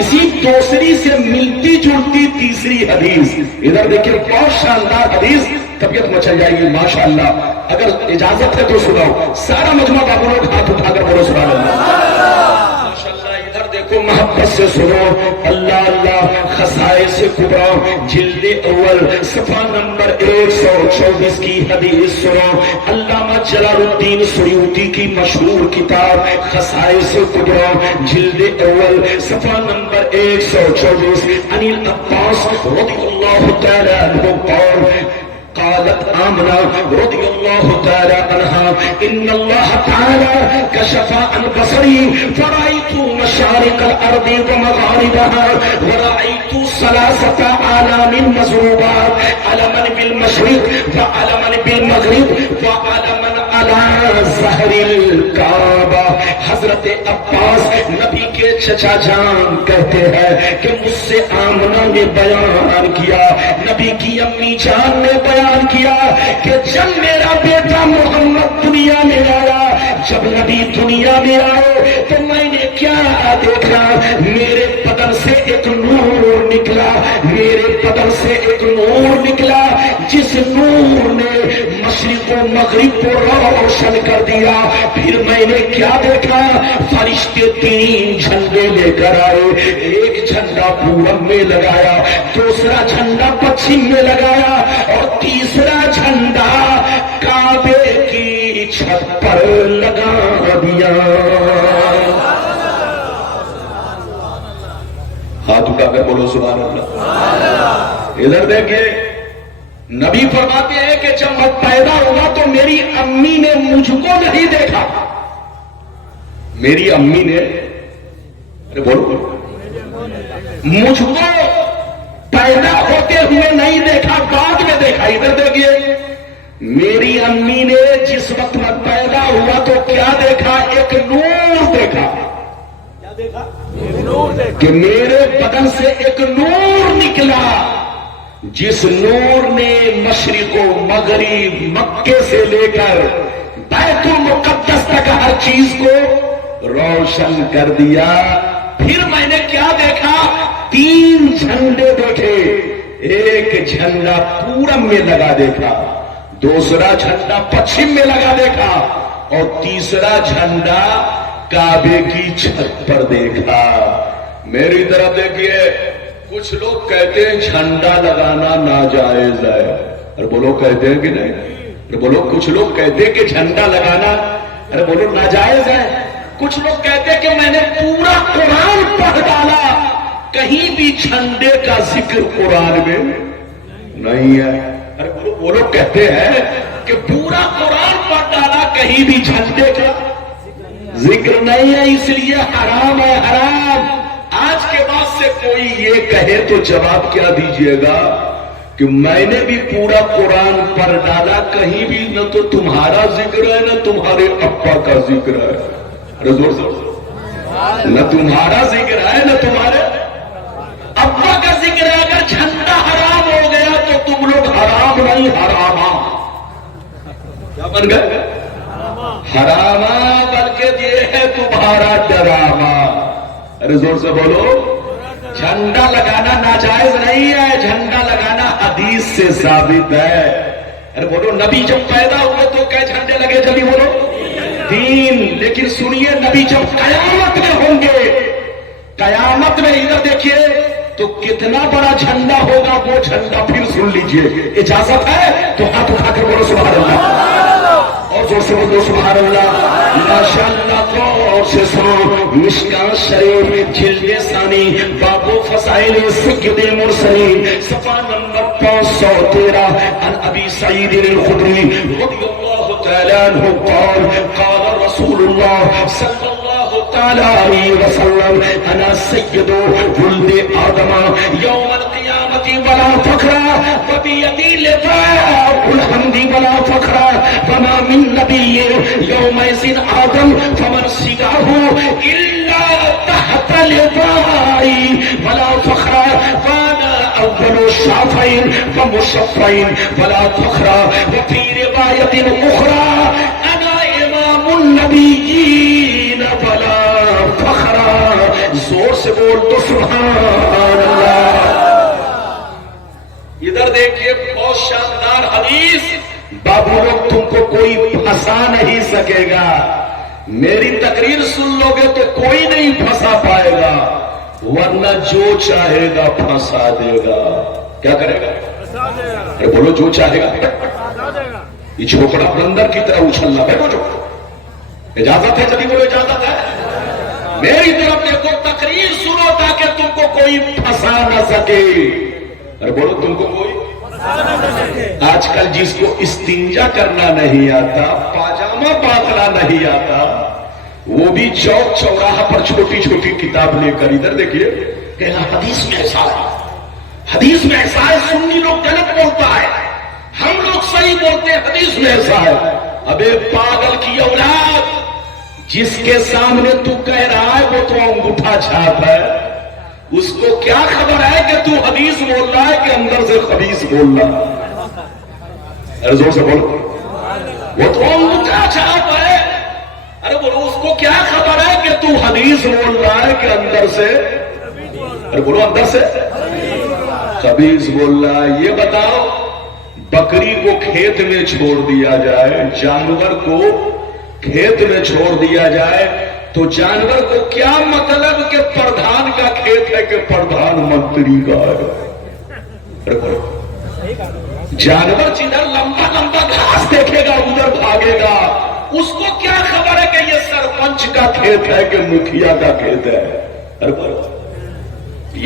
اسی دوسری سے ملتی جلتی تیسری حدیث. ادھر دیکھیے, بہت شاندار حدیث, طبیعت مچل جائے گی ماشاءاللہ. اگر اجازت ہے تو سناؤ. سارا مجمع بابو لوگ ہاتھ اٹھا کر بولو سبحان اللہ. ماشاءاللہ. ادھر دیکھو کو محبت سے سنو. اللہ اللہ خصائص کبریٰ جلد اول صفحہ نمبر 124 کی حدیث سنو. علامہ جلال الدین سیوطی کی مشہور کتاب خصائص کبریٰ جلد اول صفحہ نمبر 124. عن العباس رضی اللہ تعالی عنہ قالت آمنہ رضی اللہ تعالی عنہ ان اللہ تعالی کشف عن بصری فرأیت مشارق الارض ومغاربها ورأیت ثلاثة عالم مضروبات علما بالمشرق وعلما بالمغرب وعلما على ظہر الکعبہ. حضرت عباس نبی کے چچا جان کہتے ہیں کہ مجھ سے آمنہ نے بیان کیا, نبی کی امی جان نے بیان کیا کہ جب میرا بیٹا محمد دنیا میں آیا, جب نبی دنیا میں آئے تو میں نے کیا دیکھا, میرے بدن سے ایک نور نکلا, میرے بدن سے ایک نور نکلا جس نور نے مشرق و مغرب کو روشن کر دیا. پھر میں نے کیا دیکھا, فرشتے 3 جھنڈے لے کر آئے, ایک جھنڈا پورب میں لگایا, دوسرا جھنڈا پچھم میں لگایا اور تیسرا جھنڈا کعبے کی چھت پر لگا دیا. ہاتھ اٹھا کر بولو سبحان اللہ. ادھر دیکھیے, نبی فرماتے ہیں کہ جب میں پیدا ہوا تو میری امی نے مجھ کو نہیں دیکھا, میری امی نے بولو مجھ کو پیدا ہوتے ہوئے نہیں دیکھا, بعد میں دیکھا. ادھر دیکھیے, میری امی نے جس وقت میں پیدا ہوا تو کیا دیکھا, ایک نور دیکھا. کیا دیکھا, کہ میرے بدن سے ایک نور نکلا جس نور نے مشرق و مغرب مکے سے لے کر بیت المقدس تک ہر چیز کو روشن کر دیا. پھر میں نے کیا دیکھا, 3 جھنڈے دیکھے, ایک جھنڈا پورب میں لگا دیکھا, دوسرا جھنڈا پچھم میں لگا دیکھا اور تیسرا جھنڈا کعبے کی چھت پر دیکھا. میری طرف دیکھیے, کچھ لوگ کہتے ہیں جھنڈا لگانا ناجائز ہے. ارے بولو کہتے ہیں کہ نہیں؟ ارے بولو, کچھ لوگ کہتے ہیں کہ جھنڈا لگانا ارے بولو ناجائز ہے. کچھ لوگ کہتے ہیں کہ میں نے پورا قرآن پڑھ ڈالا, کہیں بھی جھنڈے کا ذکر قرآن میں نہیں ہے. ارے بولو, وہ لوگ کہتے ہیں کہ پورا قرآن پڑھ ڈالا, کہیں بھی جھنڈے کا ذکر نہیں ہے, اس لیے حرام ہے, حرام. آج کے بعد سے کوئی یہ کہے تو جواب کیا دیجئے گا کہ میں نے بھی پورا قرآن پڑھ ڈالا, کہیں بھی نہ تو تمہارا ذکر ہے نہ تمہارے ابا کا ذکر ہے. ارے زور سے, نہ تمہارا ذکر ہے نہ تمہارے ابا کا ذکر ہے. اگر جھنڈا حرام ہو گیا تو تم لوگ حرام نہیں, حراما. کیا بن گئے, حراما, بلکہ یہ ہے تمہارا ڈراما. ارے زور سے بولو, جھنڈا لگانا ناجائز نہیں ہے, جھنڈا لگانا حدیث سے ثابت ہے. ارے بولو, نبی جب پیدا ہوئے تو کئے جھنڈے لگے, جلدی بولو, 3. لیکن سنیے, نبی جب قیامت میں ہوں گے, قیامت میں ادھر دیکھیے تو کتنا بڑا جھنڈا ہوگا, وہ جھنڈا پھر سن لیجئے. اجازت ہے تو ہاتھ اٹھا کر بولو سبحان اللہ, اور زور سے بولو سبحان اللہ. ماشاء اللہ, غور سے سنو. مشکاۃ شریف جلد ثانی باب فضائل سید المرسلین صفحہ نمبر 513 عن ابی سعید الخدری رضی اللہ تعالی عنہ قال قال رسول اللہ صلی اللہ تعالی علیہ وسلم انا سید ولد آدم یوم القیامت ولا فخر وبیدی لواء الحمد ولا فخر وما من نبی یومئذ آدم فمن سقاه الا تحت لوائی ولا فخر وانا اول الشافعین ومشفعین ولا فخر. وفي روایت اخرى انا امام النبیین ولا فخر. زور سے بول تو سبحان اللہ. ادھر دیکھیے, بہت شاندار حدیث. بابو لوگ تم کو کوئی پھنسا نہیں سکے گا. میری تقریر سن لو گے تو کوئی نہیں پھنسا پائے گا، ورنہ جو چاہے گا پھنسا دے گا۔ کیا کرے گا؟ ارے بولو، جو چاہے گا۔ یہ چھوکڑا بندر کی طرح اچھلنا، بیٹھو جو اجازت ہے، جبھی بولو اجازت ہے۔ میری طرف دیکھو، تقریر سنو تاکہ تم کو کوئی پھنسا نہ سکے۔ ارے بولو، تم کو کوئی آج کل جس کو استنجا کرنا نہیں آتا، پاجامہ باندھنا نہیں آتا، وہ بھی چوک چوراہا پر چھوٹی چھوٹی کتاب لے کر ادھر دیکھیے کہ حدیث میں ایسا ہے، حدیث میں ایسا ہے، سنی لوگ غلط بولتا ہے، ہم لوگ صحیح بولتے ہیں، حدیث میں ایسا ہے۔ ابے پاگل کی اولاد، جس کے سامنے تو کہہ رہا ہے وہ تو انگوٹھا چھاپ ہے، اس کو کیا خبر ہے کہ تو حدیث بول رہا ہے کہ اندر سے خبیث بول رہا ہے؟ ارے زور سے بولو، وہ تو انگوٹھا چھاپ ہے۔ ارے بولو، اس کو کیا خبر ہے کہ تو حدیث بول رہا ہے کہ اندر سے، ارے بولو، اندر سے خبیث بول رہا ہے۔ یہ بتاؤ، بکری کو کھیت میں چھوڑ دیا جائے، جانور کو کھیت میں چھوڑ دیا جائے تو جانور کو کیا مطلب کہ پردھان کا کھیت ہے کہ پردھان منتری کا ہے؟ جانور جدھر لمبا لمبا گھاس دیکھے گا ادھر بھاگے گا، اس کو کیا خبر ہے کہ یہ سرپنچ کا کھیت ہے کہ مکھیا کا کھیت ہے؟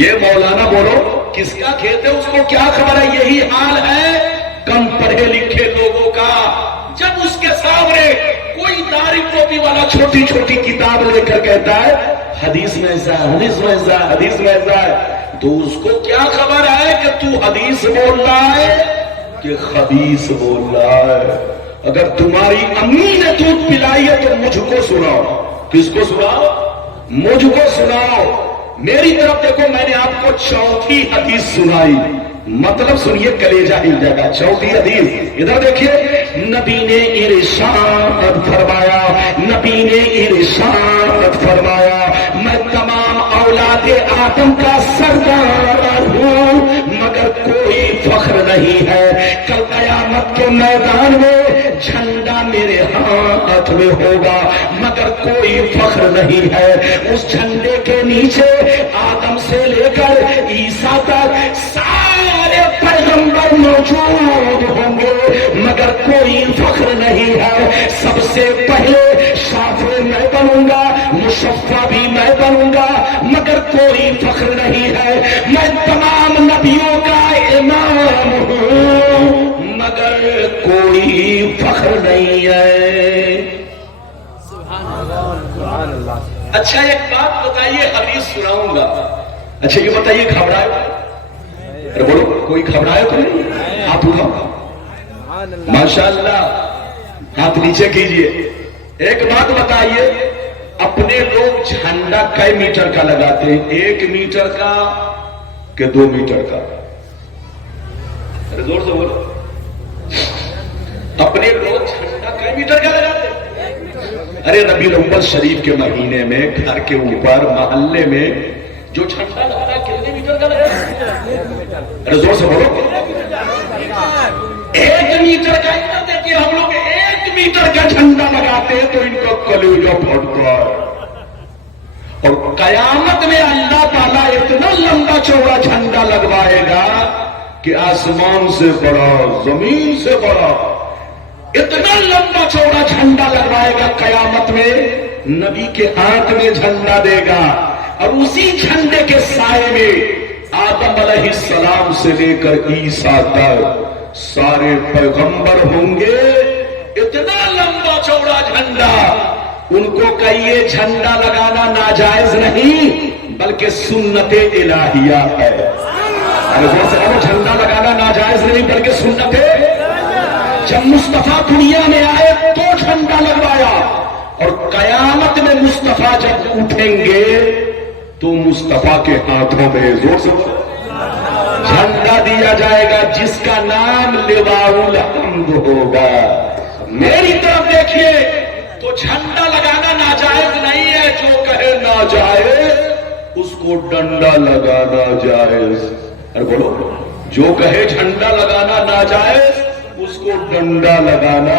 یہ مولانا بولو کس کا کھیت ہے، اس کو کیا خبر ہے؟ یہی حال ہے کم پڑھے لکھے لوگوں کا۔ جب اس کے سامنے کوئی داڑھی ٹوپی والا چھوٹی چھوٹی کتاب لے کر کہتا ہے حدیث میں ایسا، حدیث میں ایسا، حدیث میں ایسا ہے، تو اس کو کیا خبر ہے کہ تو حدیث بول رہا ہے کہ خبیث بول رہا ہے؟ اگر تمہاری امی نے دودھ پلائی ہے تو مجھ کو سناؤ۔ کس کو سناؤ؟ مجھ کو سناؤ۔ میری طرف دیکھو، میں نے آپ کو چوتھی حدیث سنائی، مطلب سنیے، کلیجہ ہل جائے گا۔ چوتھی حدیث ادھر دیکھیے، نبی نے ارشاد فرمایا، نبی نے ارشاد فرمایا، میں تمام اولاد آدم کا سردار ہوں مگر کوئی فخر نہیں ہے۔ کل قیامت کے میدان میں جھنڈا میرے ہاتھ میں ہوگا مگر کوئی فخر نہیں ہے۔ اس جھنڈے کے نیچے آدم سے لے کر عیسیٰ تک سارے پیغمبر موجود ہوں گے مگر کوئی فخر نہیں ہے۔ سب سے پہلے شافع میں بنوں گا، مشفع بھی میں بنوں گا مگر کوئی فخر نہیں ہے۔ میں تمام نبیوں کا امام ہوں مگر کوئی فخر نہیں ہے۔ اچھا ایک بات بتائیے، حدیث سناؤں گا، اچھا یہ بتائیے گھبرائے؟ ارے بولو، کوئی گھبرائے تو نہیں؟ ہاتھ اٹھاؤ، ماشاءاللہ، ہاتھ نیچے کیجئے۔ ایک بات بتائیے، اپنے لوگ جھنڈا کئی میٹر کا لگاتے ہیں؟ 1 میٹر کا کہ 2 میٹر کا؟ ارے زور سے بولو، اپنے لوگ جھنڈا کئی میٹر کا لگاتے ہیں؟ ارے ربیع الاول شریف کے مہینے میں گھر کے اوپر محلے میں جو جھنڈا لگا ہے کتنے میٹر کا لگا ہے؟ ارے زور سے بولو، 1 میٹر کا۔ دیکھیے ہم لوگ 1 میٹر کا جھنڈا لگاتے ہیں تو ان کا کلیجہ پھٹتا ہے، اور قیامت میں اللہ تعالیٰ اتنا لمبا چوڑا جھنڈا لگوائے گا کہ آسمان سے بڑا، زمین سے بڑا، اتنا لمبا چوڑا جھنڈا لگوائے گا قیامت میں، نبی کے ہاتھ میں جھنڈا دے گا، اور اسی جھنڈے کے سائے میں آدم علیہ السلام سے لے کر عیسیٰ تک سارے پیغمبر ہوں گے۔ اتنا لمبا چوڑا جھنڈا، ان کو کہیے جھنڈا لگانا ناجائز نہیں بلکہ سنت الہیہ ہے۔ جھنڈا لگانا ناجائز نہیں بلکہ سنت ہے۔ جب مصطفیٰ دنیا میں آئے تو جھنڈا لگوایا، اور قیامت میں مصطفیٰ جب اٹھیں گے تو مصطفیٰ کے ہاتھوں میں زور سے جھنڈا دیا جائے گا جس کا نام لواء الحمد ہوگا۔ میری طرف دیکھیے، تو جھنڈا لگانا ناجائز نہیں ہے، جو کہے ناجائز اس کو ڈنڈا لگانا جائز۔ ارے بولو، جو کہے جھنڈا لگانا ناجائز اس کو ڈنڈا لگانا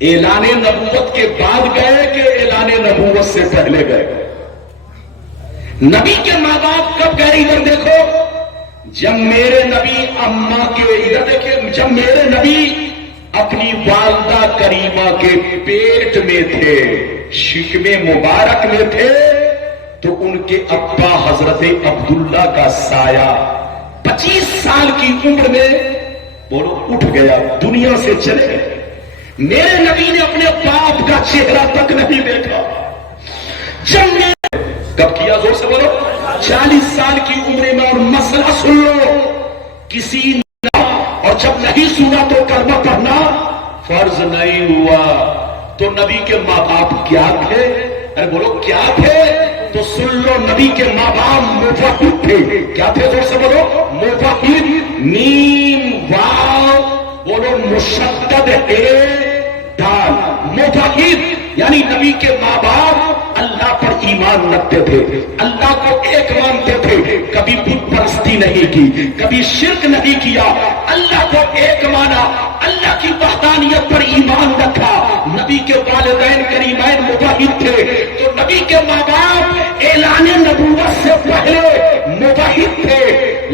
اعلان نبوت کے بعد گئے کہ اعلان نبوت سے پہلے گئے؟ نبی کے ماں باپ کب گئے؟ ادھر دیکھو، جب میرے نبی اماں کے، ادھر دیکھیں، جب میرے نبی اپنی والدہ کریمہ کے پیٹ میں تھے، شکم مبارک میں تھے، تو ان کے ابا حضرت عبداللہ کا سایہ 25 سال کی عمر میں بولو اٹھ گیا، دنیا سے چلے گئے۔ میرے نبی نے اپنے باپ کا چہرہ تک نہیں دیکھا۔ جب میں کب کیا؟ زور سے بولو، 40 سال کی عمر میں۔ اور مسئلہ سن لو، کسی نے اور جب نہیں سنا تو کلمہ پڑھنا فرض نہیں ہوا۔ تو نبی کے ماں باپ کیا تھے؟ ارے بولو کیا تھے؟ تو سن لو، نبی کے ماں باپ موحد تھے۔ کیا تھے؟ زور سے بولو، موحد۔ میم واو بولو مشدد دال، موحد یعنی نبی کے ماں باپ اللہ پر ایمان رکھتے تھے، اللہ کو ایک مانتے تھے، کبھی بت پرستی نہیں کی، کبھی شرک نہیں کیا، اللہ کو ایک مانا، اللہ کی وحدانیت پر ایمان رکھا۔ نبی کے والدین کریمین موحد تھے، تو نبی کے ماں باپ اعلان نبوت سے پہلے موحد تھے۔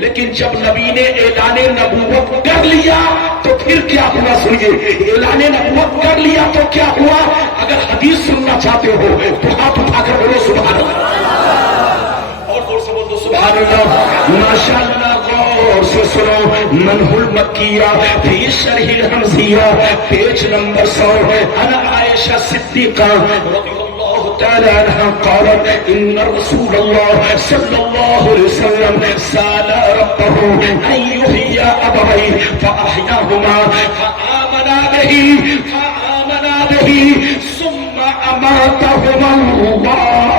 لیکن جب نبی نے اعلان نبوت کر لیا تو پھر کیا ہوا؟ سنیے، اعلان نبوت کر لیا تو کیا ہوا؟ اگر حدیث سننا چاہتے ہو تو ہاتھ اٹھا کر بولو سبحان اللہ، اور زور سے بولو سبحان اللہ۔ ماشاء اللہ، غور سے سنو، منہ المکیہ فی شرح الحمزیہ، پیج نمبر 100، انا عائشہ صدیقہ رضی اللہ تعالی عنہ قالت ان رسول اللہ صلی اللہ علیہ وسلم سال ربه ان يحيي ابويه فاحياهما فآمنا به ثم اماتهما اللہ۔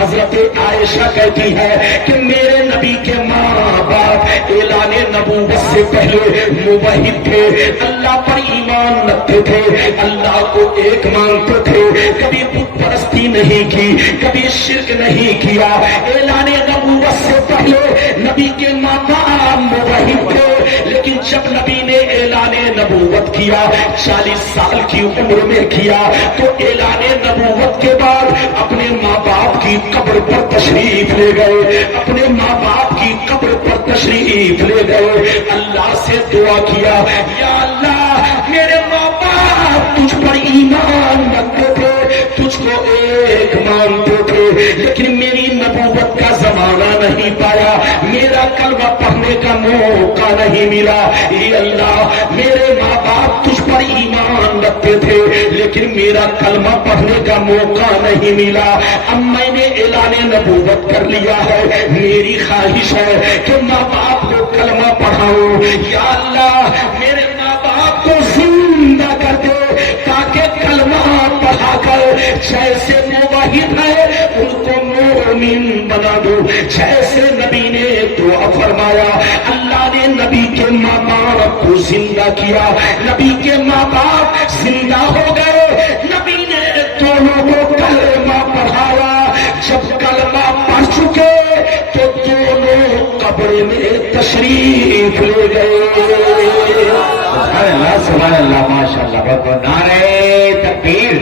حضرت عائشہ کہتی ہے کہ میرے نبی کے ماں باپ اعلان نبوت سے پہلے موحد تھے، اللہ پر ایمان رکھتے تھے، اللہ کو ایک مانتے تھے، کبھی بت پرستی نہیں کی، کبھی شرک نہیں کیا۔ اعلان نبوت سے پہلے نبی کے ماں باپ موحد تھے، لیکن جب نبی نے اعلان نبوت کیا 40 سال کی عمر میں کیا، تو اعلان نبوت کے بعد اپنے ماں باپ کی قبر پر تشریف لے گئے، اپنے ماں باپ کی قبر پر تشریف لے گئے، اللہ سے دعا کیا، یا اللہ میرے ماں باپ تجھ پر ایمان رکھتے تھے، تجھ کو ایک مانتے تھے، لیکن میری نبوت کا زمانہ نہیں پایا، میرا کلمہ پڑھنے کا موقع نہیں ملا۔ اے اللہ میرے ماں باپ تجھ پر ایمان رکھتے تھے، لیکن میرا کلمہ پڑھنے کا موقع نہیں ملا۔ اب میں نے اعلان نبوت کر لیا ہے، میری خواہش ہے کہ ماں باپ کو کلمہ پڑھاؤں، یا اللہ میرے ماں باپ کو زندہ کر دے تاکہ کلمہ پڑھا کر جیسے موحد ہے ان کو مومن بنا دو، جیسے نبی نے دعا فرمایا۔ اللہ نے نبی کے ماں باپ کو زندہ کیا، نبی کے ماں باپ زندہ ہو گئے، نبی نے دونوں کو کلمہ پڑھایا۔ جب کلمہ پڑھ چکے تو دونوں قبر میں تشریف لے گئے۔ سبحان اللہ، سبحان اللہ، ماشاء اللہ، بہت بہت نعرہ تکبیر،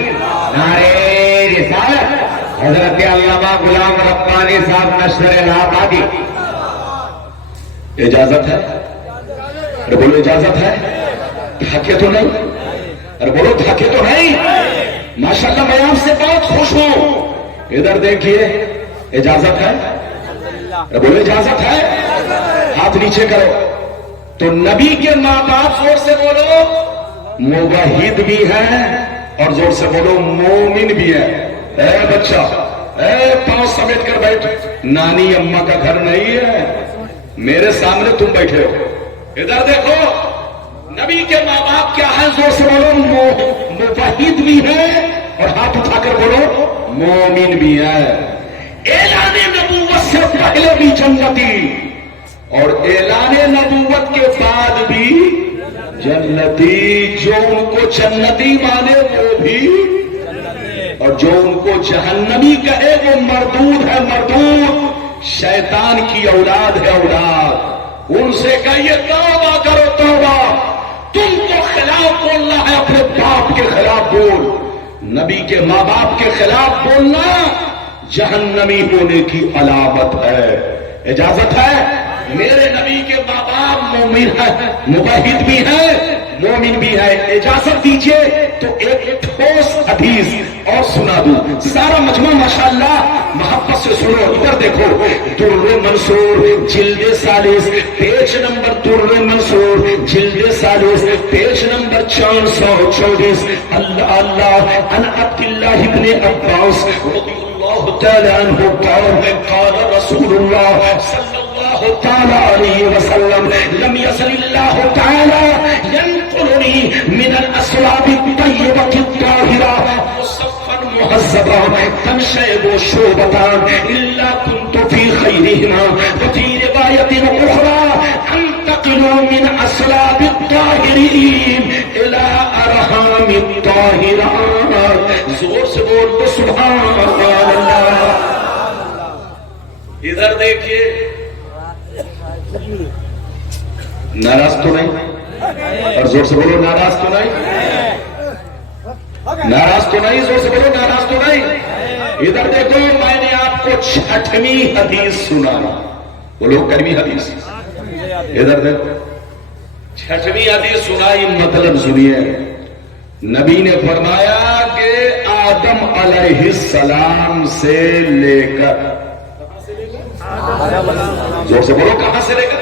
نعرہ رسالت، حضرت علامہ غلام ربانی صاحب نشر الہ آبادی۔ اجازت ہے؟ ارے بولو اجازت ہے؟ تھکے تو نہیں؟ ارے بولو تھکے تو نہیں؟ ماشاءاللہ میں آپ سے بہت خوش ہوں۔ ادھر دیکھیے، اجازت ہے؟ ارے بولو اجازت ہے؟ ہاتھ نیچے کرو۔ تو نبی کے ماں باپ زور سے بولو موحد بھی ہیں، اور زور سے بولو مومن بھی ہے۔ اے بچہ، اے پاؤں سمیٹ کر بیٹھ، نانی اماں کا گھر نہیں ہے، میرے سامنے تم بیٹھے ہو۔ ادھر دیکھو، نبی کے ماں باپ کیا ہیں؟ زور سے بولو موحد بھی ہے، اور ہاتھ اٹھا کر بولو مومن بھی ہے۔ اعلان نبوت سے پہلے بھی جنتی، اور اعلان نبوت کے بعد بھی جنتی۔ جو ان کو جنتی مانے وہ بھی، اور جو ان کو جہنمی کہے وہ مردود ہے، مردود، شیطان کی اولاد ہے، اولاد۔ ان سے کہیے توبہ کرو، توبہ، تم کو خلاف بولنا ہے، اپنے باپ کے خلاف نبی کے ماں باپ کے خلاف بولنا جہنمی ہونے کی علامت ہے. اجازت ہے؟ میرے نبی کے ماں باپ مومن ہے، موحد بھی ہے، مومن بھی ہے. اجازت دیجئے تو ایک ٹھوس حدیث اور سنا دوں. سارا مجمع ماشاءاللہ محبت سے سنو. ادھر دیکھو، در منصور جلد 40 پیج نمبر، در منصور جلد 40 پیج نمبر 424. اللہ اللہ عن عبداللہ ابن عباس رضی اللہ تعالی عنہ قال رسول اللہ صلی اللہ تعالی علیہ وسلم لم يزل اللہ تعالی ينقلنی من الاسلاب الطیبۃ الطاہرہ مصفا مہذبا تنشئب شعبتان الا كنت في خیرهما وفي روایت اخرى انتقلوا من اسلاب الطاہرین الى ارحام الطاہرات. زور سے بول تو سبحان اللہ. ادھر دیکھیے، ناراض تو نہیں؟ اور زور سے بولو ناراض تو نہیں؟ ناراض تو نہیں؟ زور سے بولو ناراض تو نہیں؟ ادھر دیکھو، میں نے آپ کو 6ویں حدیث سنانا. بولو کرویں حدیث. ادھر دیکھو، 6ویں حدیث سنائی. مطلب سنیے. نبی نے فرمایا کہ آدم علیہ السلام سے لے کر، زور سے بولو کہاں سے لے کر؟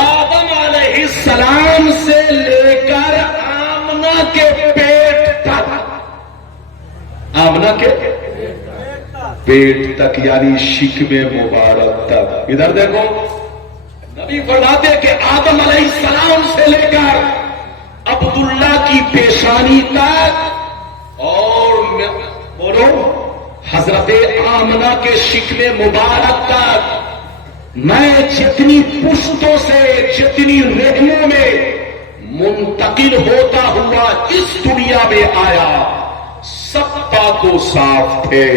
آدم علیہ السلام سے لے کر آمنہ کے پیٹ تک، آمنہ کے پیٹ تک یعنی شکم مبارک تک. ادھر دیکھو، نبی فرماتے کہ آدم علیہ السلام سے لے کر عبداللہ کی پیشانی تک اور بولو حضرت آمنہ کے شکم مبارک تک میں جتنی پشتوں سے، جتنی رحموں میں منتقل ہوتا ہوا اس دنیا میں آیا، سب پاک و صاف تھے،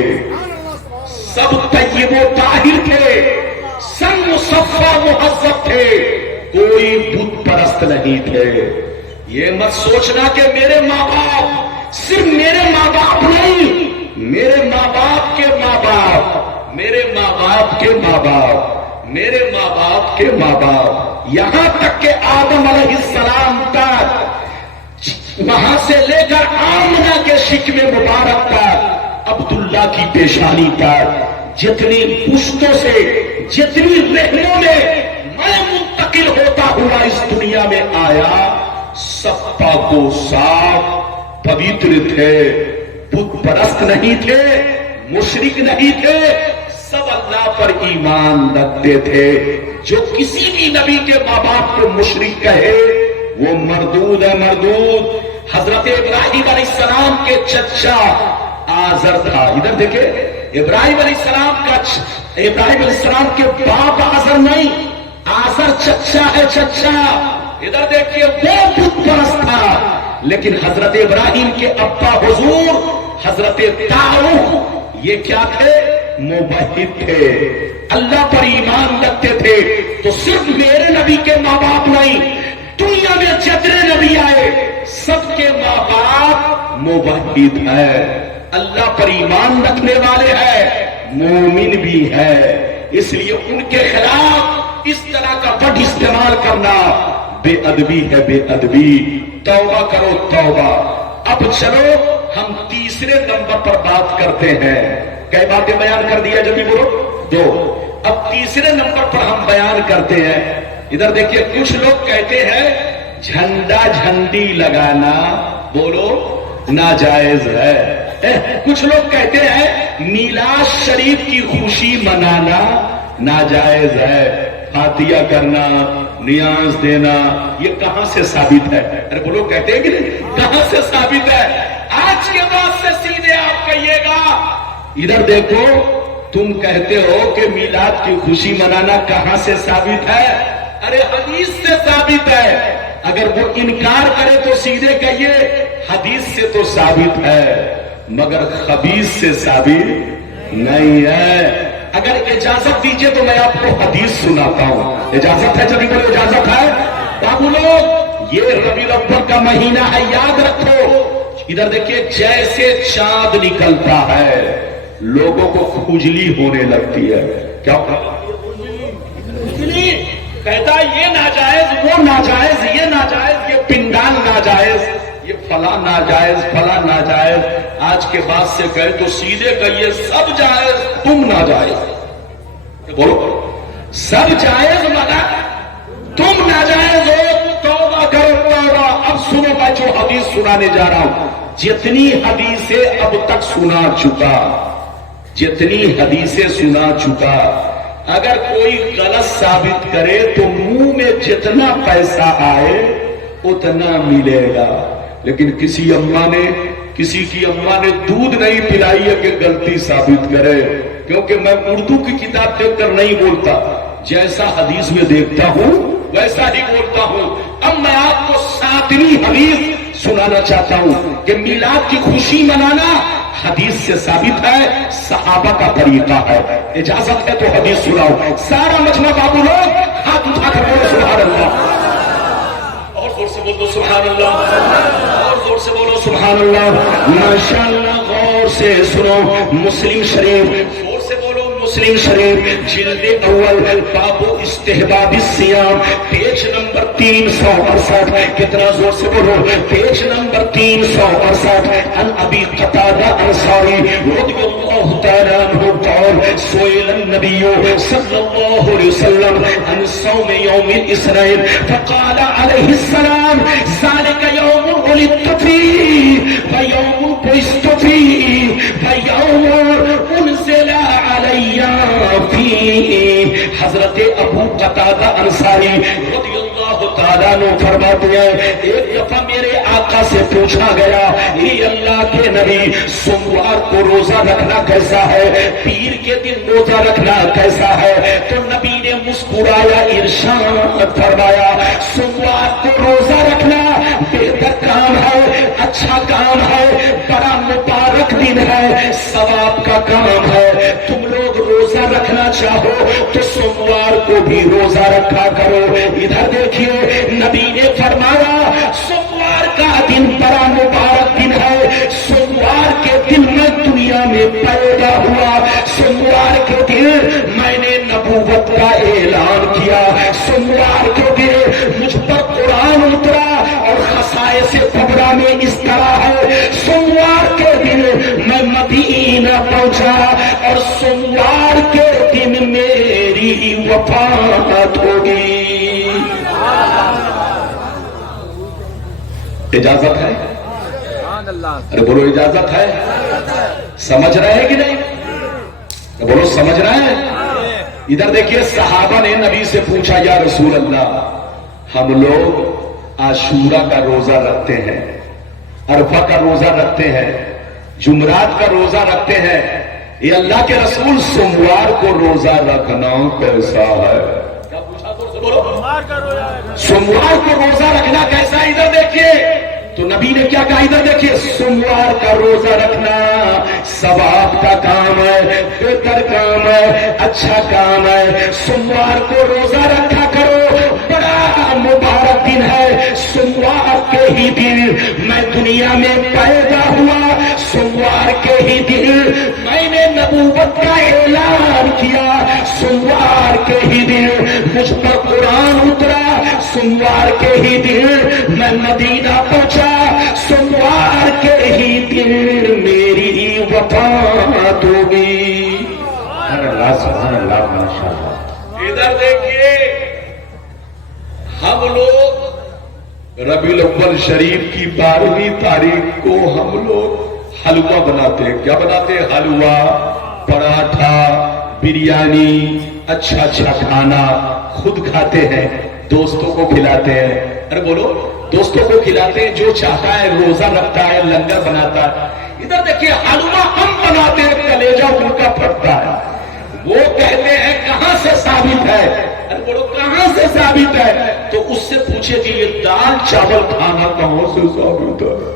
سب طیب و طاہر تھے، سب مصفا مہذب تھے، کوئی بت پرست نہیں تھے. یہ مت سوچنا کہ میرے ماں باپ، صرف میرے ماں باپ نہیں، میرے ماں باپ کے ماں باپ، میرے ماں باپ کے ماں باپ، میرے ماں باپ کے ماں باپ، یہاں تک کہ آدم علیہ السلام تک، وہاں سے لے کر آمنہ کے شکم مبارک تک، عبداللہ کی پیشانی تک، جتنی پشتوں سے، جتنی رحموں میں میں منتقل ہوتا ہوا اس دنیا میں آیا، سب پاک و صاف پوتر تھے، بت پرست نہیں تھے، مشرک نہیں تھے، سب اللہ پر ایمان رکھتے تھے. جو کسی بھی نبی کے ماں باپ کو مشرک کہے وہ مردود ہے، مردود. حضرت ابراہیم علیہ السلام کے چچا آزر تھا. ادھر دیکھیں، ابراہیم علیہ السلام کے باپ آزر نہیں، آزر چچا ہے، چچا. ادھر دیکھیے، وہ بت پرست تھا، لیکن حضرت ابراہیم کے ابا حضور حضرت تاؤ یہ کیا تھے؟ موحد تھے، اللہ پر ایمان رکھتے تھے. تو صرف میرے نبی کے ماں باپ نہیں، دنیا میں جتنے نبی آئے سب کے ماں باپ موحد ہے، اللہ پر ایمان رکھنے والے ہیں، مومن بھی ہے. اس لیے ان کے خلاف اس طرح کا ورڈ استعمال کرنا بے ادبی ہے، بے ادبی. توبہ کرو، توبہ. اب چلو ہم تیسرے نمبر پر بات کرتے ہیں. کئی باتیں بیان کر دیا جبھی بولو 2. اب تیسرے نمبر پر ہم بیان کرتے ہیں. ادھر دیکھیے، کچھ لوگ کہتے ہیں جھنڈا جھنڈی لگانا بولو ناجائز ہے. کچھ لوگ کہتے ہیں میلاد شریف کی خوشی منانا ناجائز ہے. فاتحہ کرنا، نیاز دینا، یہ کہاں سے ثابت ہے؟ ارے بولو، کہتے ہیں کہ نہیں؟ کہاں سے ثابت ہے؟ آج کے بعد سے سیدھے آپ کہیے گا. ادھر دیکھو، تم کہتے ہو کہ میلاد کی خوشی منانا کہاں سے ثابت ہے؟ ارے حدیث سے ثابت ہے. اگر وہ انکار کرے تو سیدھے کہیے حدیث سے تو ثابت ہے مگر خبیث سے ثابت نہیں ہے. اگر اجازت دیجئے تو میں آپ کو حدیث سناتا ہوں. اجازت ہے؟ جبھی بولو اجازت ہے. بابو لوگ، یہ ربیع الاول کا مہینہ ہے، یاد رکھو. ادھر دیکھیے جیسے چاند نکلتا ہے لوگوں کو کھجلی ہونے لگتی ہے. کیا کھجلی؟ کہتا یہ ناجائز، وہ ناجائز، یہ ناجائز، یہ پنڈال ناجائز، یہ فلاں ناجائز، فلاں ناجائز. آج کے بعد سے گئے تو سیدھے کہیے سب جائز، تم ناجائز. بولو سب جائز مگر تم ناجائز ہو. توبہ کرو توبہ. اب سنو میں جو حدیث سنانے جا رہا ہوں، جتنی حدیثیں اب تک سنا چکا، جتنی حدیثیں سنا چکا، اگر کوئی غلط ثابت کرے تو منہ میں جتنا پیسہ آئے اتنا ملے گا. لیکن کسی کی اماں نے دودھ نہیں پلائی ہے کہ غلطی ثابت کرے. کیونکہ میں اردو کی کتاب دیکھ کر نہیں بولتا، جیسا حدیث میں دیکھتا ہوں ویسا ہی بولتا ہوں. اب میں آپ کو 7ویں حدیث سنانا چاہتا ہوں کہ میلاد کی خوشی منانا حدیث سے ثابت ہے، صحابہ کا طریقہ ہے. اجازت ہے تو حدیث سناؤ. سارا مجمع بابو لوگ ہاتھ اٹھا کر بولو سبحان اللہ. اور زور سے بول دو سبحان اللہ. اور زور سے بولو سبحان اللہ. ماشاء اللہ. غور سے سنو. مسلم شریف. زور سے بولو مسلم شریف جلد اول باب استحباب الصیام پیج نمبر 368. کتنا زور سے بولو. Page number 368. عن ابی قتادہ انصاری رضی اللہ تعالی عنہ قال سئل النبی صلی اللہ علیہ وسلم عن صوم یوم الاثنین فقال علیہ السلام ذلك یوم ولدت فیہ ویوم بعثت فیہ ویوم انزل علی فیہ. حضرت ابو قتادہ انصاری رضی اللہ تعالیٰ عنہ فرماتے ہیں ایک دفعہ میرے آقا سے پوچھا گیا اے اللہ کے نبی سوموار کو روزہ رکھنا کیسا ہے، پیر کے دن روزہ رکھنا کیسا ہے؟ تو نبی نے مسکرایا ارشاد فرمایا سوموار کو روزہ رکھنا بہتر کام ہے، اچھا کام ہے، بڑا مبارک دن ہے، ثواب کا کام ہے. تم لوگ روزہ رکھنا چاہو تو سوموار کو بھی روزہ رکھا کرو. ادھر دیکھیے نبی نے فرمایا سوموار کا دن بڑا مبارک دن ہے. سوموار کے دن میں دنیا میں پیدا ہوا، سوموار کے دن میں نے نبوت کا اعلان کیا، سوموار کے دن مجھ پر قرآن اترا اور خصائص کبریٰ میں اس طرح ہے. سوموار کے دن میں مدینہ پہنچا اور سوموار کے دن میری وفات ہوگی. اجازت ہے؟ ارے بولو اجازت ہے؟ سمجھ رہے ہیں کہ نہیں؟ بولو سمجھ رہے ہیں؟ ادھر دیکھیے صحابہ نے نبی سے پوچھا یا رسول اللہ ہم لوگ عاشورہ کا روزہ رکھتے ہیں، عرفہ کا روزہ رکھتے ہیں، جمعرات کا روزہ رکھتے ہیں، یہ اللہ کے رسول سوموار کو روزہ رکھنا کیسا ہے؟ کیا پوچھا تو بولو سوموار کو روزہ رکھنا کیسا ہے؟ ادھر دیکھیے تو نبی نے کیا کہا. ادھر دیکھیے سوموار کا روزہ رکھنا ثواب کا کام ہے، بہتر کام ہے، اچھا کام ہے. سوموار کو روزہ رکھا کرو، بڑا مبارک دن ہے. سوموار کے ہی دن میں دنیا میں پیدا ہوا، سوموار کے ہی دن میں نے نبوت کا اعلان کیا، سوموار کے ہی دن مجھ پر قرآن اترا، سوموار کے ہی دن میں مدینہ پہنچا، سوموار کے ہی دن میری وفات ہوگی. سبحان اللہ ماشاءاللہ. ادھر دیکھیے ہم لوگ ربیع الاول شریف کی 12ویں تاریخ کو ہم لوگ حلوہ بناتے ہیں. کیا بناتے ہیں؟ حلوہ، پراٹھا، بریانی، اچھا اچھا کھانا خود کھاتے ہیں، دوستوں کو کھلاتے ہیں. ارے بولو دوستوں کو کھلاتے ہیں. جو چاہتا ہے روزہ رکھتا ہے، لنگر بناتا ہے. ادھر دیکھیے حلوہ ہم بناتے ہیں، کلیجہ ان کا پھٹتا ہے. وہ کہتے ہیں کہاں سے ثابت ہے؟ ارے بولو کہاں سے ثابت ہے؟ تو اس سے پوچھے کہ یہ دال چاول کھانا کہاں سے ثابت ہے؟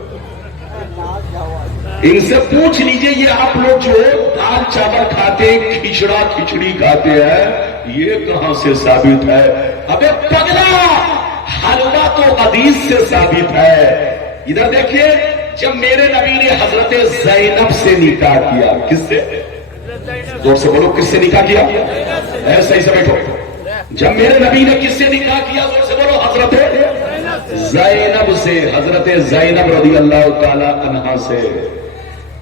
ان سے پوچھ لیجئے یہ آپ لوگ جو دال چاول کھاتے ہیں، کھچڑا کھچڑی کھاتے ہیں، یہ کہاں سے ثابت ہے؟ ابے پگلا حلوہ تو حدیث سے ثابت ہے. ادھر دیکھیے جب میرے نبی نے حضرت زینب سے نکاح کیا. کس سے؟ زور سے بولو, کس سے نکاح کیا؟ ایسا ہی سے بیٹھو. جب میرے نبی نے کس سے نکاح کیا؟ زور سے بولو, حضرت زینب سے. حضرت زینب رضی اللہ تعالی عنہا سے.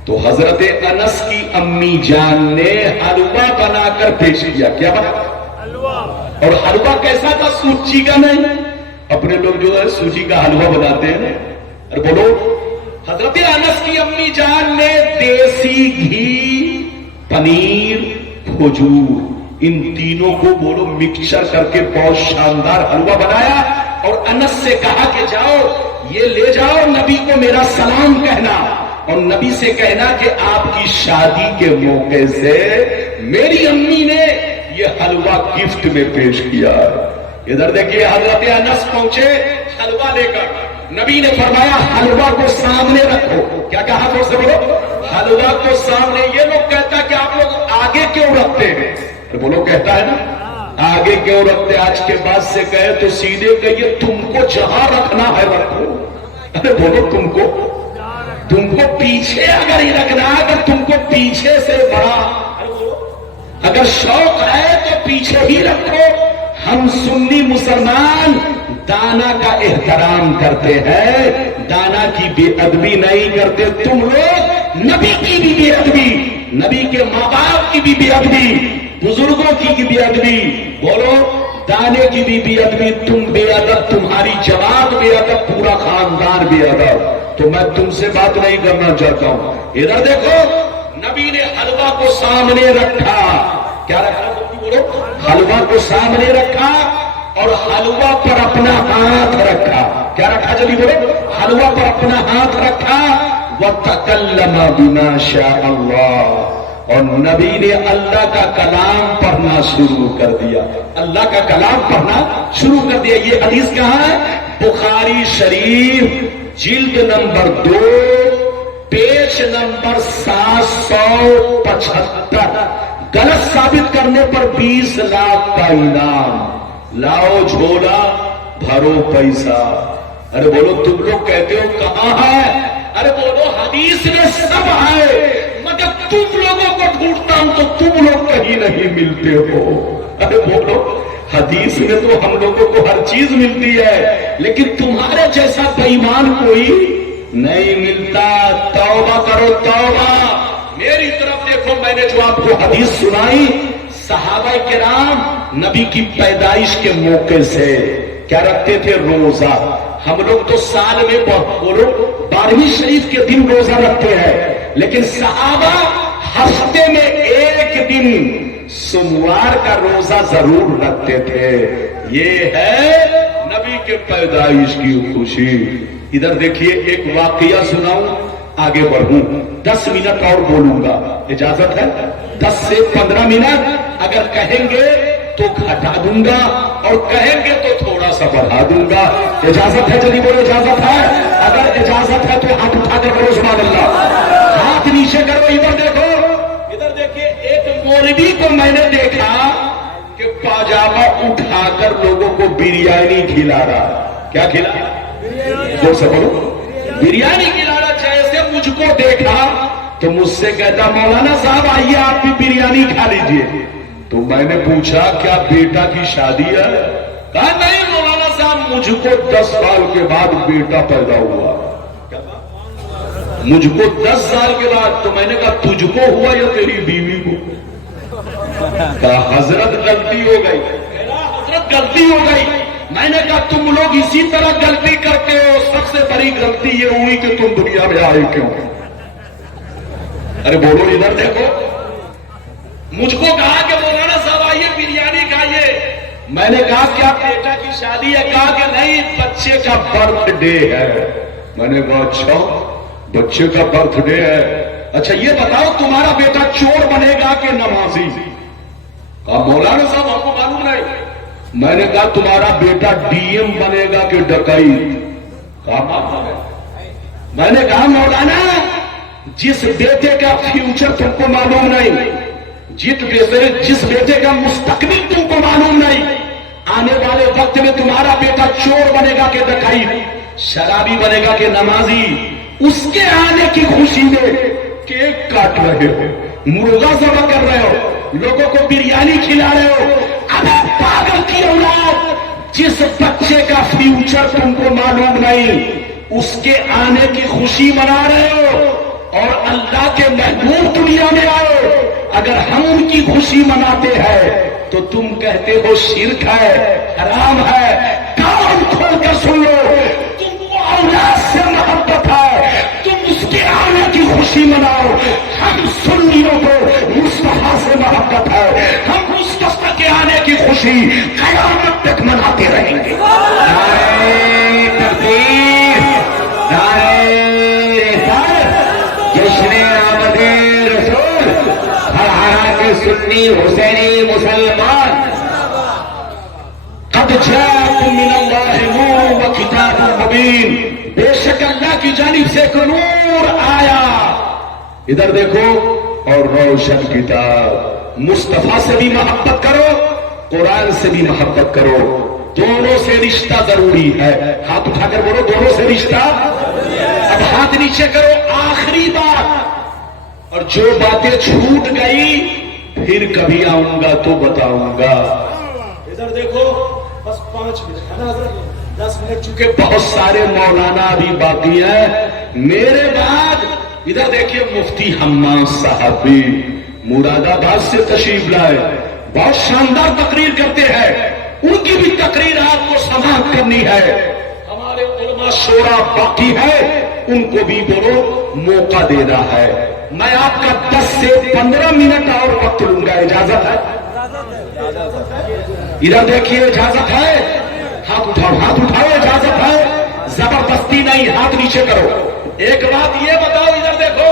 تو حضرت انس کی امی جان نے حلوہ بنا کر پیش کیا. کیا بنا؟ اور حلوہ کیسا تھا؟ سوجی کا نہیں. اپنے لوگ جو ہے سوجی کا حلوہ بناتے ہیں. اور بولو, حضرت انس کی امی جان نے دیسی گھی, پنیر, کھجور, ان تینوں کو بولو مکسچر کر کے بہت شاندار حلوہ بنایا. اور انس سے کہا کہ جاؤ یہ لے جاؤ, نبی کو میرا سلام کہنا, اور نبی سے کہنا کہ آپ کی شادی کے موقع سے میری امی نے یہ حلوہ گفٹ میں پیش کیا. ادھر دیکھیے, حضرت انس پہنچے حلوہ لے کر. نبی نے فرمایا حلوہ کو سامنے رکھو. کیا کہا؟ تو سے بولو, حلوہ کو سامنے. یہ لوگ کہتا کہ آپ لوگ آگے کیوں رکھتے ہیں؟ بولو, کہتا ہے نا آگے کیوں رکھتے. آج کے بعد سے کہے تو سیدھے کہیے تم کو جہاں رکھنا ہے رکھو. ارے بولو, تم کو پیچھے اگر ہی رکھنا ہے, اگر تم کو پیچھے سے بڑا اگر شوق ہے تو پیچھے ہی رکھو. ہم سنی مسلمان دانا کا احترام کرتے ہیں, دانا کی بے ادبی نہیں کرتے. تم لوگ نبی کی بھی بے ادبی, نبی کے ماں باپ کی بھی بے ادبی, بزرگوں کی بے ادبی, بولو دانے کی بھی بے ادبی. تم بے ادب, تمہاری جماعت بے ادب, پورا خاندان بے ادب. تو میں تم سے بات نہیں کرنا چاہتا ہوں. ادھر دیکھو, نبی نے حلوہ کو سامنے رکھا. کیا رکھا؟ بولو, حلوہ کو سامنے رکھا اور حلوہ پر اپنا ہاتھ رکھا. کیا رکھا؟ جلدی بولو, حلوہ پر اپنا ہاتھ رکھا. وَتَكَلَّمَ بِمَا شَاءَ اللَّهُ, اور نبی نے اللہ کا کلام پڑھنا شروع کر دیا. اللہ کا کلام پڑھنا شروع کر دیا. یہ حدیث کہاں ہے؟ بخاری شریف جلد نمبر 2 پیج نمبر 775. غلط ثابت کرنے پر 20 لاکھ کا انعام. لاؤ جھولا بھرو پیسہ. ارے بولو, تم لوگ کہتے ہو کہاں ہے؟ ارے بولو, حدیث میں سب ہے, مگر تم لوگوں کو ڈھونڈتا ہوں تو تم لوگ کہیں نہیں ملتے ہو. ارے بولو, حدیث میں تو ہم لوگوں کو ہر چیز ملتی ہے, لیکن تمہارے جیسا بے ایمان کوئی نہیں ملتا. توبہ کرو توبہ. میری طرف دیکھو, میں نے جو آپ کو حدیث سنائی, صحابہ کرام نبی کی پیدائش کے موقع سے کیا رکھتے تھے؟ روزہ. ہم لوگ تو سال میں بولو 12ویں شریف کے دن روزہ رکھتے ہیں, لیکن صحابہ ہفتے میں ایک دن سوموار کا روزہ ضرور رکھتے تھے. یہ ہے نبی کے پیدائش کی خوشی. ادھر دیکھیے, ایک واقعہ سناؤں, آگے بڑھوں. 10 منٹ اور بولوں گا, اجازت ہے؟ 10 سے 15 منٹ اگر کہیں گے تو گھٹا دوں گا, اور کہیں گے تو تھوڑا سا بڑھا دوں گا. اجازت ہے؟ جلدی بولو, اجازت ہے؟ اگر اجازت ہے تو ہاتھ اٹھا کر کرو سبحان اللہ. ہاتھ نیچے کرو. ادھر دیکھو, ادھر دیکھیے, ایک مولوی کو میں نے دیکھا کہ پاجامہ اٹھا کر لوگوں کو بریانی کھلا رہا. کیا کھلا؟ زور سے بولو, بریانی کھلا رہا. جیسے مجھ کو دیکھا تو مجھ سے کہتا, مولانا صاحب آئیے آپ بھی بریانی کھا لیجئے. تو میں نے پوچھا کیا بیٹا کی شادی ہے؟ کہا نہیں مولانا صاحب, مجھ کو 10 سال کے بعد بیٹا پیدا ہوا. مجھ کو 10 سال کے بعد. تو میں نے کہا تجھ کو ہوا یا تیری بیوی کو؟ کہا حضرت غلطی ہو گئی. حضرت غلطی ہو گئی. میں نے کہا تم لوگ اسی طرح غلطی کرتے ہو. سب سے بڑی غلطی یہ ہوئی کہ تم دنیا میں آئے کیوں. ارے بولو, ادھر دیکھو. مجھ کو کہا کہ مولانا صاحب آئیے بریانی کھائیے. میں نے کہا کیا بیٹا کی شادی ہے؟ کہا کہ نہیں, بچے کا برتھ ڈے ہے. میں نے کہا اچھا, بچے کا برتھ ڈے ہے. اچھا یہ بتاؤ تمہارا بیٹا چور بنے گا کہ نمازی؟ کہا مولانا صاحب ہم کو معلوم نہیں. میں نے کہا تمہارا بیٹا ڈی ایم بنے گا کہ ڈکائی؟ کہا میں نے کہا مولانا جس بیٹے کا فیوچر تم کو معلوم نہیں, جس بیٹے کا مستقبل تم کو معلوم نہیں, آنے والے وقت میں تمہارا بیٹا چور بنے گا کہ ڈکائی, شرابی بنے گا کہ نمازی, اس کے آنے کی خوشی میں کیک کاٹ رہے ہو, مرغا ذبح کر رہے ہو, لوگوں کو بریانی کھلا رہے ہو. ابے پاگل کی اولاد, جس بچے کا فیوچر تم کو معلوم نہیں, اس کے آنے کی خوشی منا رہے ہو, اور اللہ کے محبوب دنیا میں آئے. اگر ہم ان کی خوشی مناتے ہیں تو تم کہتے ہو شرک ہے, حرام ہے. کان کھول کر سن لو, تم کو اولاد سے محبت ہے, تم اس کے آنے کی خوشی مناؤ. ہم سنیوں کو مصطفیٰ سے محبت ہے, ہم مصطفیٰ کے آنے کی خوشی قیامت تک مناتے رہیں گے. نعرہ تکبیر, نعرہ رسالت, جشن آمد رسول, ہر ہر کے سنی حسینی مسلمان. قد جاءکم من اللہ نور و کتاب مبین, بے شک اللہ کی جانب سے ایک نور آیا, ادھر دیکھو, اور روشن کتاب. مصطفیٰ سے بھی محبت کرو, قرآن سے بھی محبت کرو, دونوں سے رشتہ ضروری ہے. ہاتھ اٹھا کر بولو, دونوں سے رشتہ. اب ہاتھ نیچے کرو. آخری بات, اور جو باتیں چھوٹ گئی پھر کبھی آؤں گا تو بتاؤں گا. ادھر دیکھو, بس 5 منٹ ہے نا حضرت, 10 منٹ چونکہ بہت سارے مولانا بھی باقی ہیں میرے بعد. ادھر دیکھیے, مفتی حماد صاحب بھی مراد آباد سے تشریف لائے, بہت شاندار تقریر کرتے ہیں, ان کی بھی تقریر آپ کو سماعت کرنی ہے. ہمارے علماء شورا باقی ہے, ان کو بھی بولو موقع دینا ہے. میں آپ کا 10 سے 15 منٹ اور وقت لوں گا, اجازت ہے؟ ادھر دیکھیے, اجازت ہے؟ ہاتھ اٹھاؤ, ہاتھ اٹھاؤ, اجازت ہے, زبردستی نہیں. ہاتھ نیچے کرو. ایک بات یہ بتاؤ, ادھر دیکھو,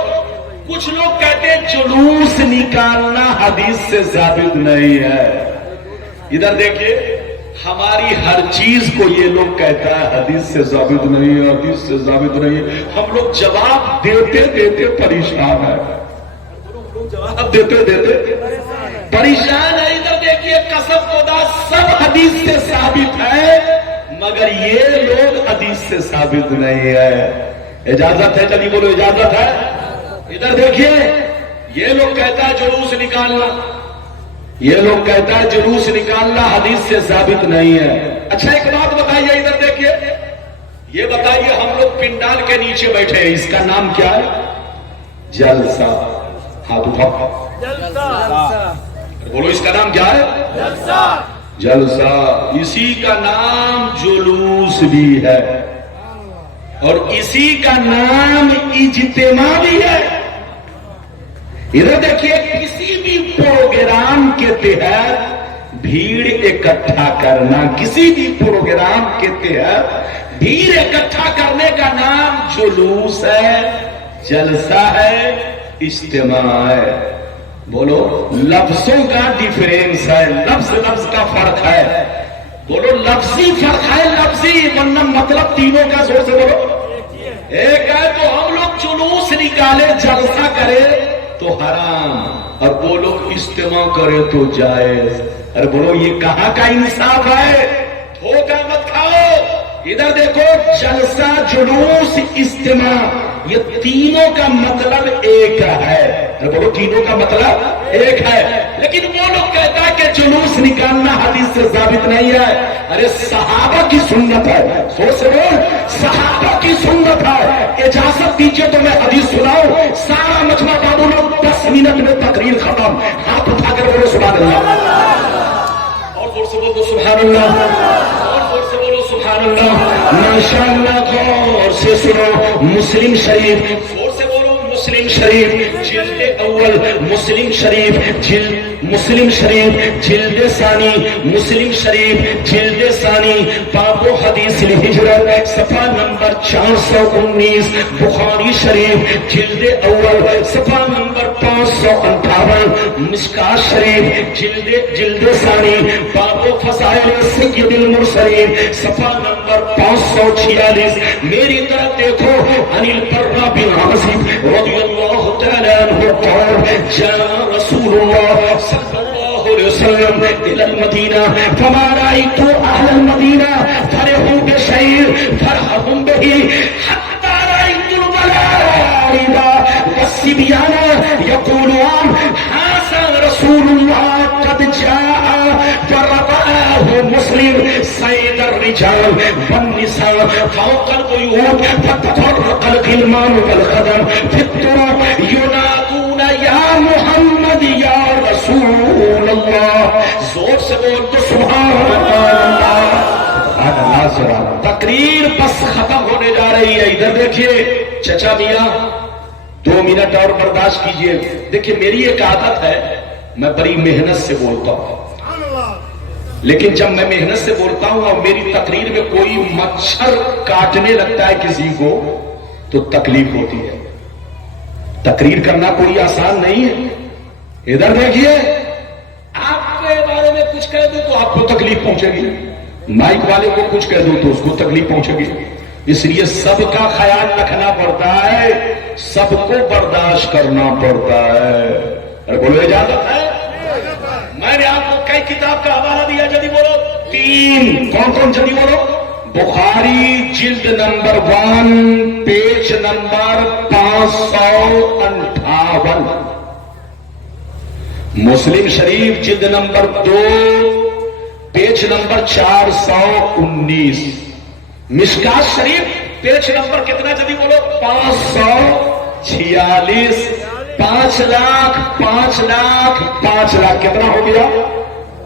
کچھ لوگ کہتے ہیں جلوس نکالنا حدیث سے ثابت نہیں ہے. ادھر دیکھیے, ہماری ہر چیز کو یہ لوگ کہتا ہے حدیث سے ثابت نہیں ہے, حدیث سے ثابت نہیں ہے. ہم لوگ جواب دیتے دیتے پریشان ہیں, جواب دیتے دیتے پریشان ہے. ادھر دیکھیے, قسم خدا سب حدیث سے ثابت ہے, مگر یہ لوگ حدیث سے ثابت نہیں ہے. اجازت ہے؟ چلیے بولو, اجازت ہے؟ ادھر دیکھیے, یہ لوگ کہتا ہے جلوس نکالنا, یہ لوگ کہتا ہے جلوس نکالنا حدیث سے ثابت نہیں ہے. اچھا ایک بات بتائیے, ادھر دیکھیے, یہ بتائیے, ہم لوگ پنڈال کے نیچے بیٹھے ہیں, اس کا نام کیا ہے؟ جلسہ. ہاتھ اٹھاؤ, بولو اس کا نام کیا ہے؟ جلسہ. جلسہ. اسی کا نام جلوس بھی ہے, اور اسی کا نام اجتماع بھی ہے. ادھر دیکھیے, کسی بھی پروگرام کے تحت بھیڑ اکٹھا کرنا, کسی بھی پروگرام کے تحت بھیڑ اکٹھا کرنے کا نام جلوس ہے, جلسہ ہے, اجتماع ہے. بولو, لفظوں کا ڈیفرنس ہے, لفظ لفظ کا فرق ہے. بولو, لفظی فرق ہے, لفظی, ورنہ مطلب تینوں کا زور سے بولو. ایک ہے تو ہم لوگ جلوس نکالے, جلسہ کرے تو حرام, اور وہ لوگ اجتماع کرے تو جائز. ارے بولو, یہ کہاں کا انصاف ہے؟ دھوکہ مت کھاؤ. ادھر دیکھو, جلسہ, جلوس, اجتماع, یہ تینوں کا مطلب ایک ہے. ارے بولو, تینوں کا مطلب ایک ہے, لیکن وہ لوگ کہتا ہے کہ جلوس نکالنا حدیث سے ثابت نہیں ہے. ارے صحابہ کی سنت ہے, سوچ سے بول, صحابہ کی سنت ہے. اجازت دیجیے تو میں حدیث سناؤں. سارا مجمع بابو لوگ 10 منٹ میں تقریر ختم. ہاتھ اٹھا کر بولو سبحان اللہ, اور زور سے بولو سبحان اللہ, اور زور سے بولو سبحان اللہ. ماشاء اللہ. غور سے سنو, مسلم شریف, زور سے بولو مسلم شریف جلد اول, مسلم شریف جلد, مسلم شریف جلد ثانی, مسلم شریف جلد ثانی, باب حدیث الہجرت, صفحہ نمبر 419, بخاری شریف جلد اول, صفحہ نمبر 558, مشکات شریف جلد ثانی, باب فضائل سید المرسلین, صفحہ نمبر 546. میری طرف دیکھو, عن البراء بن عازب رضی اللہ تعالی عنہ قال جاء رسول اللہ صلی اللہ علیہ وسلم الى المدینہ فما رأیت اہل المدینہ فرحوا بشیء فرحهم به حتی رأیت الولا والمحارب والصبيان يقولون هذا رسول الله قد جاء ورواه مسلم سيد الرجال والنساء فوق البيوت فتفرق الغلمان والخدم في الطرق ينادون يا محمد يا رسول اللہ. زور سے بول تو سبحان اللہ. تقریر بس ختم ہونے جا رہی ہے. ادھر دیکھیے چچا میاں 2 منٹ اور برداشت کیجئے. دیکھیے میری ایک عادت ہے, میں بڑی محنت سے بولتا ہوں, لیکن جب میں محنت سے بولتا ہوں اور میری تقریر میں کوئی مچھر کاٹنے لگتا ہے کسی کو تو تکلیف ہوتی ہے. تقریر کرنا کوئی آسان نہیں ہے. ادھر دیکھیے, آپ کے بارے میں کچھ کہہ دوں تو آپ کو تکلیف پہنچے گی, مائک والے کو کچھ کہہ دوں تو اس کو تکلیف پہنچے گی. اس لیے سب کا خیال رکھنا پڑتا ہے, سب کو برداشت کرنا پڑتا ہے. ارے بولو اجازت ہے؟ میں نے آپ کو کئی کتاب کا حوالہ دیا, جلدی بولو. 3 کون کون جلدی بولو. بخاری جلد نمبر 1 پیج نمبر 558, مسلم شریف جلد نمبر 2 پیج نمبر 419, مشکات شریف پیج نمبر کتنا جلدی بولو. 546. 5 لاکھ 5 لاکھ 5 لاکھ کتنا ہو گیا؟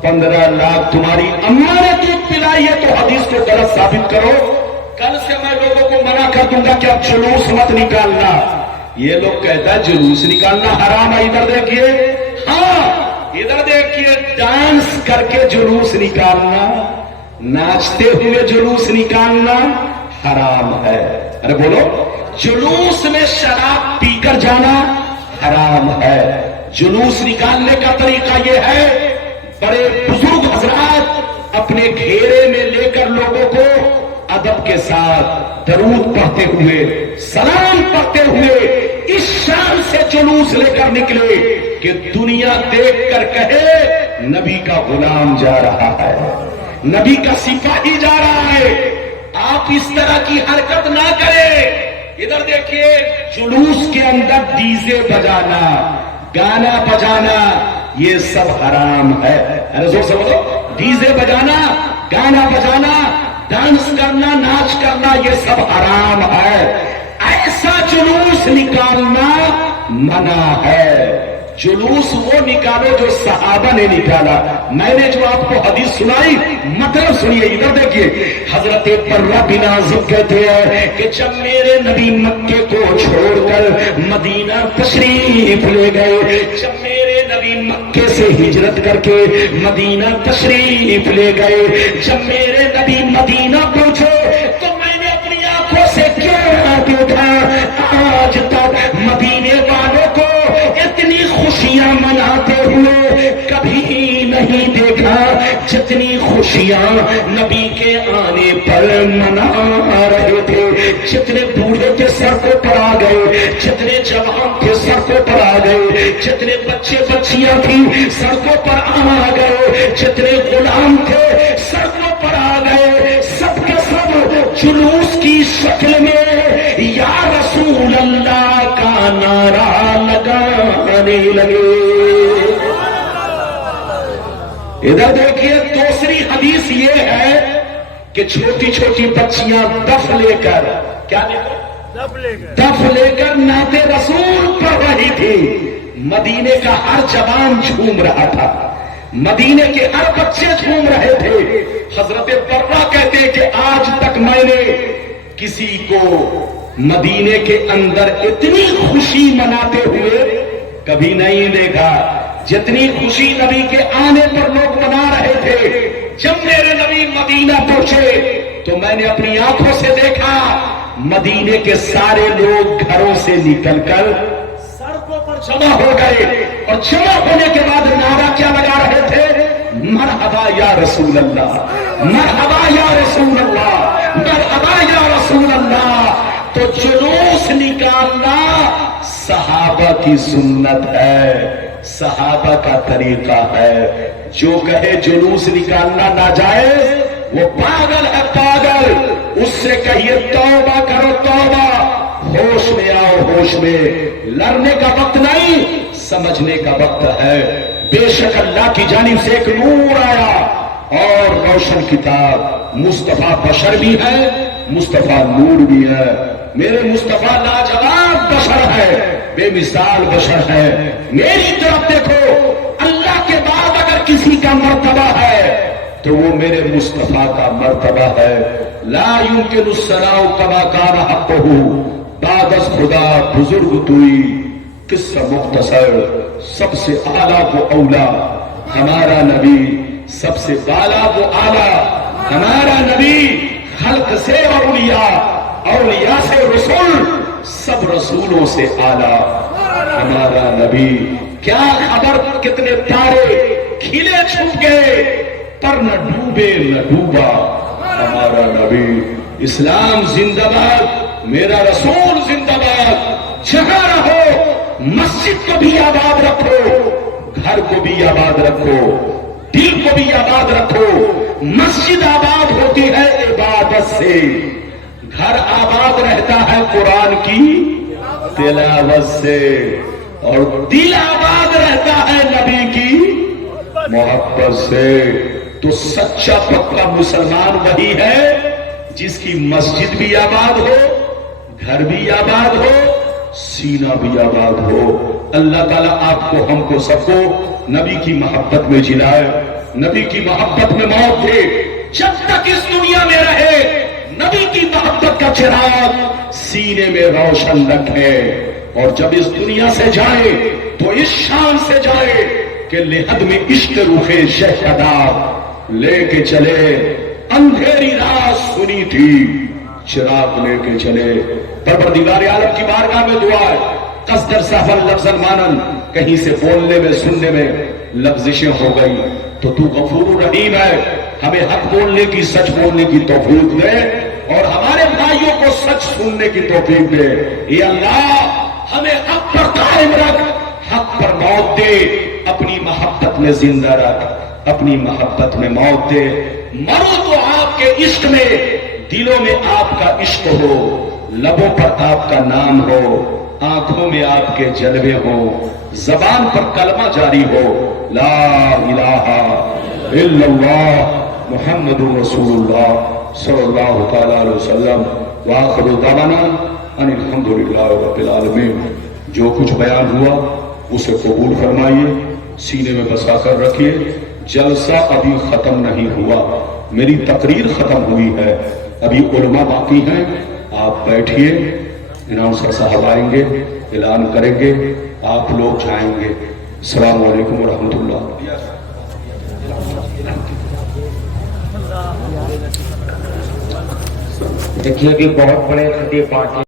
15 لاکھ. تمہاری اماں نے دودھ پلائی ہے تو حدیث کو غلط ثابت کرو. کل سے میں لوگوں کو منع کر دوں گا کہ اب جلوس مت نکالنا. یہ لوگ کہتا ہے جلوس نکالنا حرام ہے. ادھر دیکھیے, ہاں ادھر دیکھیے, ڈانس کر کے جلوس نکالنا, ناچتے ہوئے جلوس نکالنا حرام ہے. ارے بولو. جلوس میں شراب پی کر جانا حرام ہے. جلوس نکالنے کا طریقہ یہ ہے, بڑے بزرگ حضرات اپنے گھیرے میں لے کر لوگوں کو ادب کے ساتھ درود پڑھتے ہوئے, سلام پڑھتے ہوئے اس شان سے جلوس لے کر نکلے کہ دنیا دیکھ کر کہے نبی کا غلام جا رہا ہے, نبی کا سپاہی جا رہا ہے. آپ اس طرح کی حرکت نہ کریں. ادھر دیکھیے, جلوس کے اندر ڈیزے بجانا, گانا بجانا یہ سب حرام ہے. ارے زور سے بولو. ڈیزے بجانا, گانا بجانا, ڈانس کرنا, ناچ کرنا یہ سب حرام ہے. ایسا جلوس نکالنا منع ہے. جلوس وہ نکالو جو صحابہ نے نکالا. میں نے جو آپ کو حدیث سنائی مطلب سنیے. ادھر دیکھیے, حضرت برہ بن عازب کہتے ہیں کہ جب میرے نبی مکے کو چھوڑ کر مدینہ تشریف لے گئے, جب میرے نبی مکے سے ہجرت کر کے مدینہ تشریف لے گئے, جب میرے نبی مدینہ پہنچے تو میں نے اپنی آنکھوں سے کیا دیکھا, آج تک مدینے والوں کو اتنی خوشیاں مناتے ہوئے کبھی نہیں دیکھا جتنی خوشیاں نبی کے آنے پر منا رہے تھے. جتنے بوڑھے کے سڑکوں پر آ گئے, جتنے جوان کے سڑکوں پر آ گئے, جتنے بچے بچیاں تھیں سڑکوں پر آ گئے, جتنے غلام تھے سڑکوں پر آ گئے, سب کے سب جلوس کی شکل میں یا رسول اللہ کا نعرہ لگانے لگے. ادھر دیکھیے, دوسری حدیث یہ ہے کہ چھوٹی چھوٹی بچیاں دف لے کر, کیا لے کر؟ دف لے کر نعت رسول پڑھ رہی تھی. مدینے کا ہر جوان جھوم رہا تھا, مدینے کے ہر بچے جھوم رہے تھے. حضرت برہ کہتے کہ آج تک میں نے کسی کو مدینے کے اندر اتنی خوشی مناتے ہوئے کبھی نہیں دیکھا جتنی خوشی نبی کے آنے پر لوگ منا رہے تھے. جب میرے نبی مدینہ پہنچے تو میں نے اپنی آنکھوں سے دیکھا مدینے کے سارے لوگ گھروں سے نکل کر سڑکوں پر جمع ہو گئے, اور جمع ہونے کے بعد نعرہ کیا لگا رہے تھے؟ مرحبا یا رسول اللہ, مرحبا یا رسول اللہ, مرحبا یا رسول اللہ. تو جلوس نکالنا صحابہ کی سنت ہے, صحابہ کا طریقہ ہے. جو کہے جلوس نکالنا ناجائز وہ پاگل ہے, پاگل. اس سے کہیے توبہ کرو توبہ, ہوش میں آؤ ہوش میں. لڑنے کا وقت نہیں, سمجھنے کا وقت ہے. بے شک اللہ کی جانب سے ایک نور آیا اور روشن کتاب. مصطفیٰ بشر بھی ہے, مصطفیٰ نور بھی ہے. میرے مصطفیٰ لاجواب بشر ہے, بے مثال بشر ہے. میری طرف دیکھو, اللہ کے بعد اگر کسی کا مرتبہ ہے تو وہ میرے مصطفیٰ کا مرتبہ ہے. لا يمكن الثناء كما كان حقه بعد از خدا بزرگ توئی. قصہ مختصر, سب سے اعلیٰ کو اولا ہمارا نبی, سب سے بالا کو اعلیٰ ہمارا نبی. خلق سے اولیاء, اولیاء سے رسول, سب رسولوں سے اعلیٰ ہمارا نبی. کیا خبر کتنے تارے کھلے چھپ گئے پر نہ ڈوبے نہ ڈوبا ہمارا نبی. اسلام زندہ باد, میرا رسول زندہ باد. جہاں رہو مسجد کو بھی آباد رکھو, گھر کو بھی آباد رکھو, دل کو بھی آباد رکھو. مسجد آباد ہوتی ہے عبادت سے, گھر آباد رہتا ہے قرآن کی تلاوت سے, اور دل آباد رہتا ہے نبی کی محبت سے. تو سچا پکا مسلمان وہی ہے جس کی مسجد بھی آباد ہو, گھر بھی آباد ہو, سینہ بھی آباد ہو. اللہ تعالیٰ آپ کو, ہم کو, سب کو نبی کی محبت میں جلائے, نبی کی محبت میں موت دے. جب تک اس دنیا میں رہے نبی کی محبت کا چراغ سینے میں روشن رکھے, اور جب اس دنیا سے جائے تو اس شان سے جائے کہ لحد میں عشق روح شہداب لے کے چلے. اندھیری رات سنی تھی, چراغ لے کے چلے. پروردگار عالم کی بارگاہ میں دعا ہے, قصدر سفر لفظ مانن, کہیں سے بولنے میں سننے میں لفزشیں ہو گئی تو تو غفور رحیم ہے, ہمیں حق بولنے کی, سچ بولنے کی توفیق دے, اور ہمارے بھائیوں کو سچ سننے کی توفیق دے. اے اللہ ہمیں حق پر قائم رکھ, حق پر موت دے, اپنی محبت میں زندہ رکھ, اپنی محبت میں موت دے. مرو تو آپ کے عشق میں, دلوں میں آپ کا عشق ہو, لبوں پر آپ کا نام ہو, آنکھوں میں آپ کے جلوے ہو, زبان پر کلمہ جاری ہو, لا الہ الا اللہ محمد رسول اللہ صلی اللہ تعالی علیہ وسلم. وآخر دعوانا ان الحمدللہ رب العالمین. جو کچھ بیان ہوا اسے قبول فرمائیے, سینے میں بسا کر رکھیے. جلسہ ابھی ختم نہیں ہوا, میری تقریر ختم ہوئی ہے, ابھی علماء باقی ہیں. آپ بیٹھیے, اناؤنسر صاحب آئیں گے, اعلان کریں گے, آپ لوگ جائیں گے. السلام علیکم ورحمۃ اللہ. دیکھیے کہ بہت بڑے خطیب پارٹی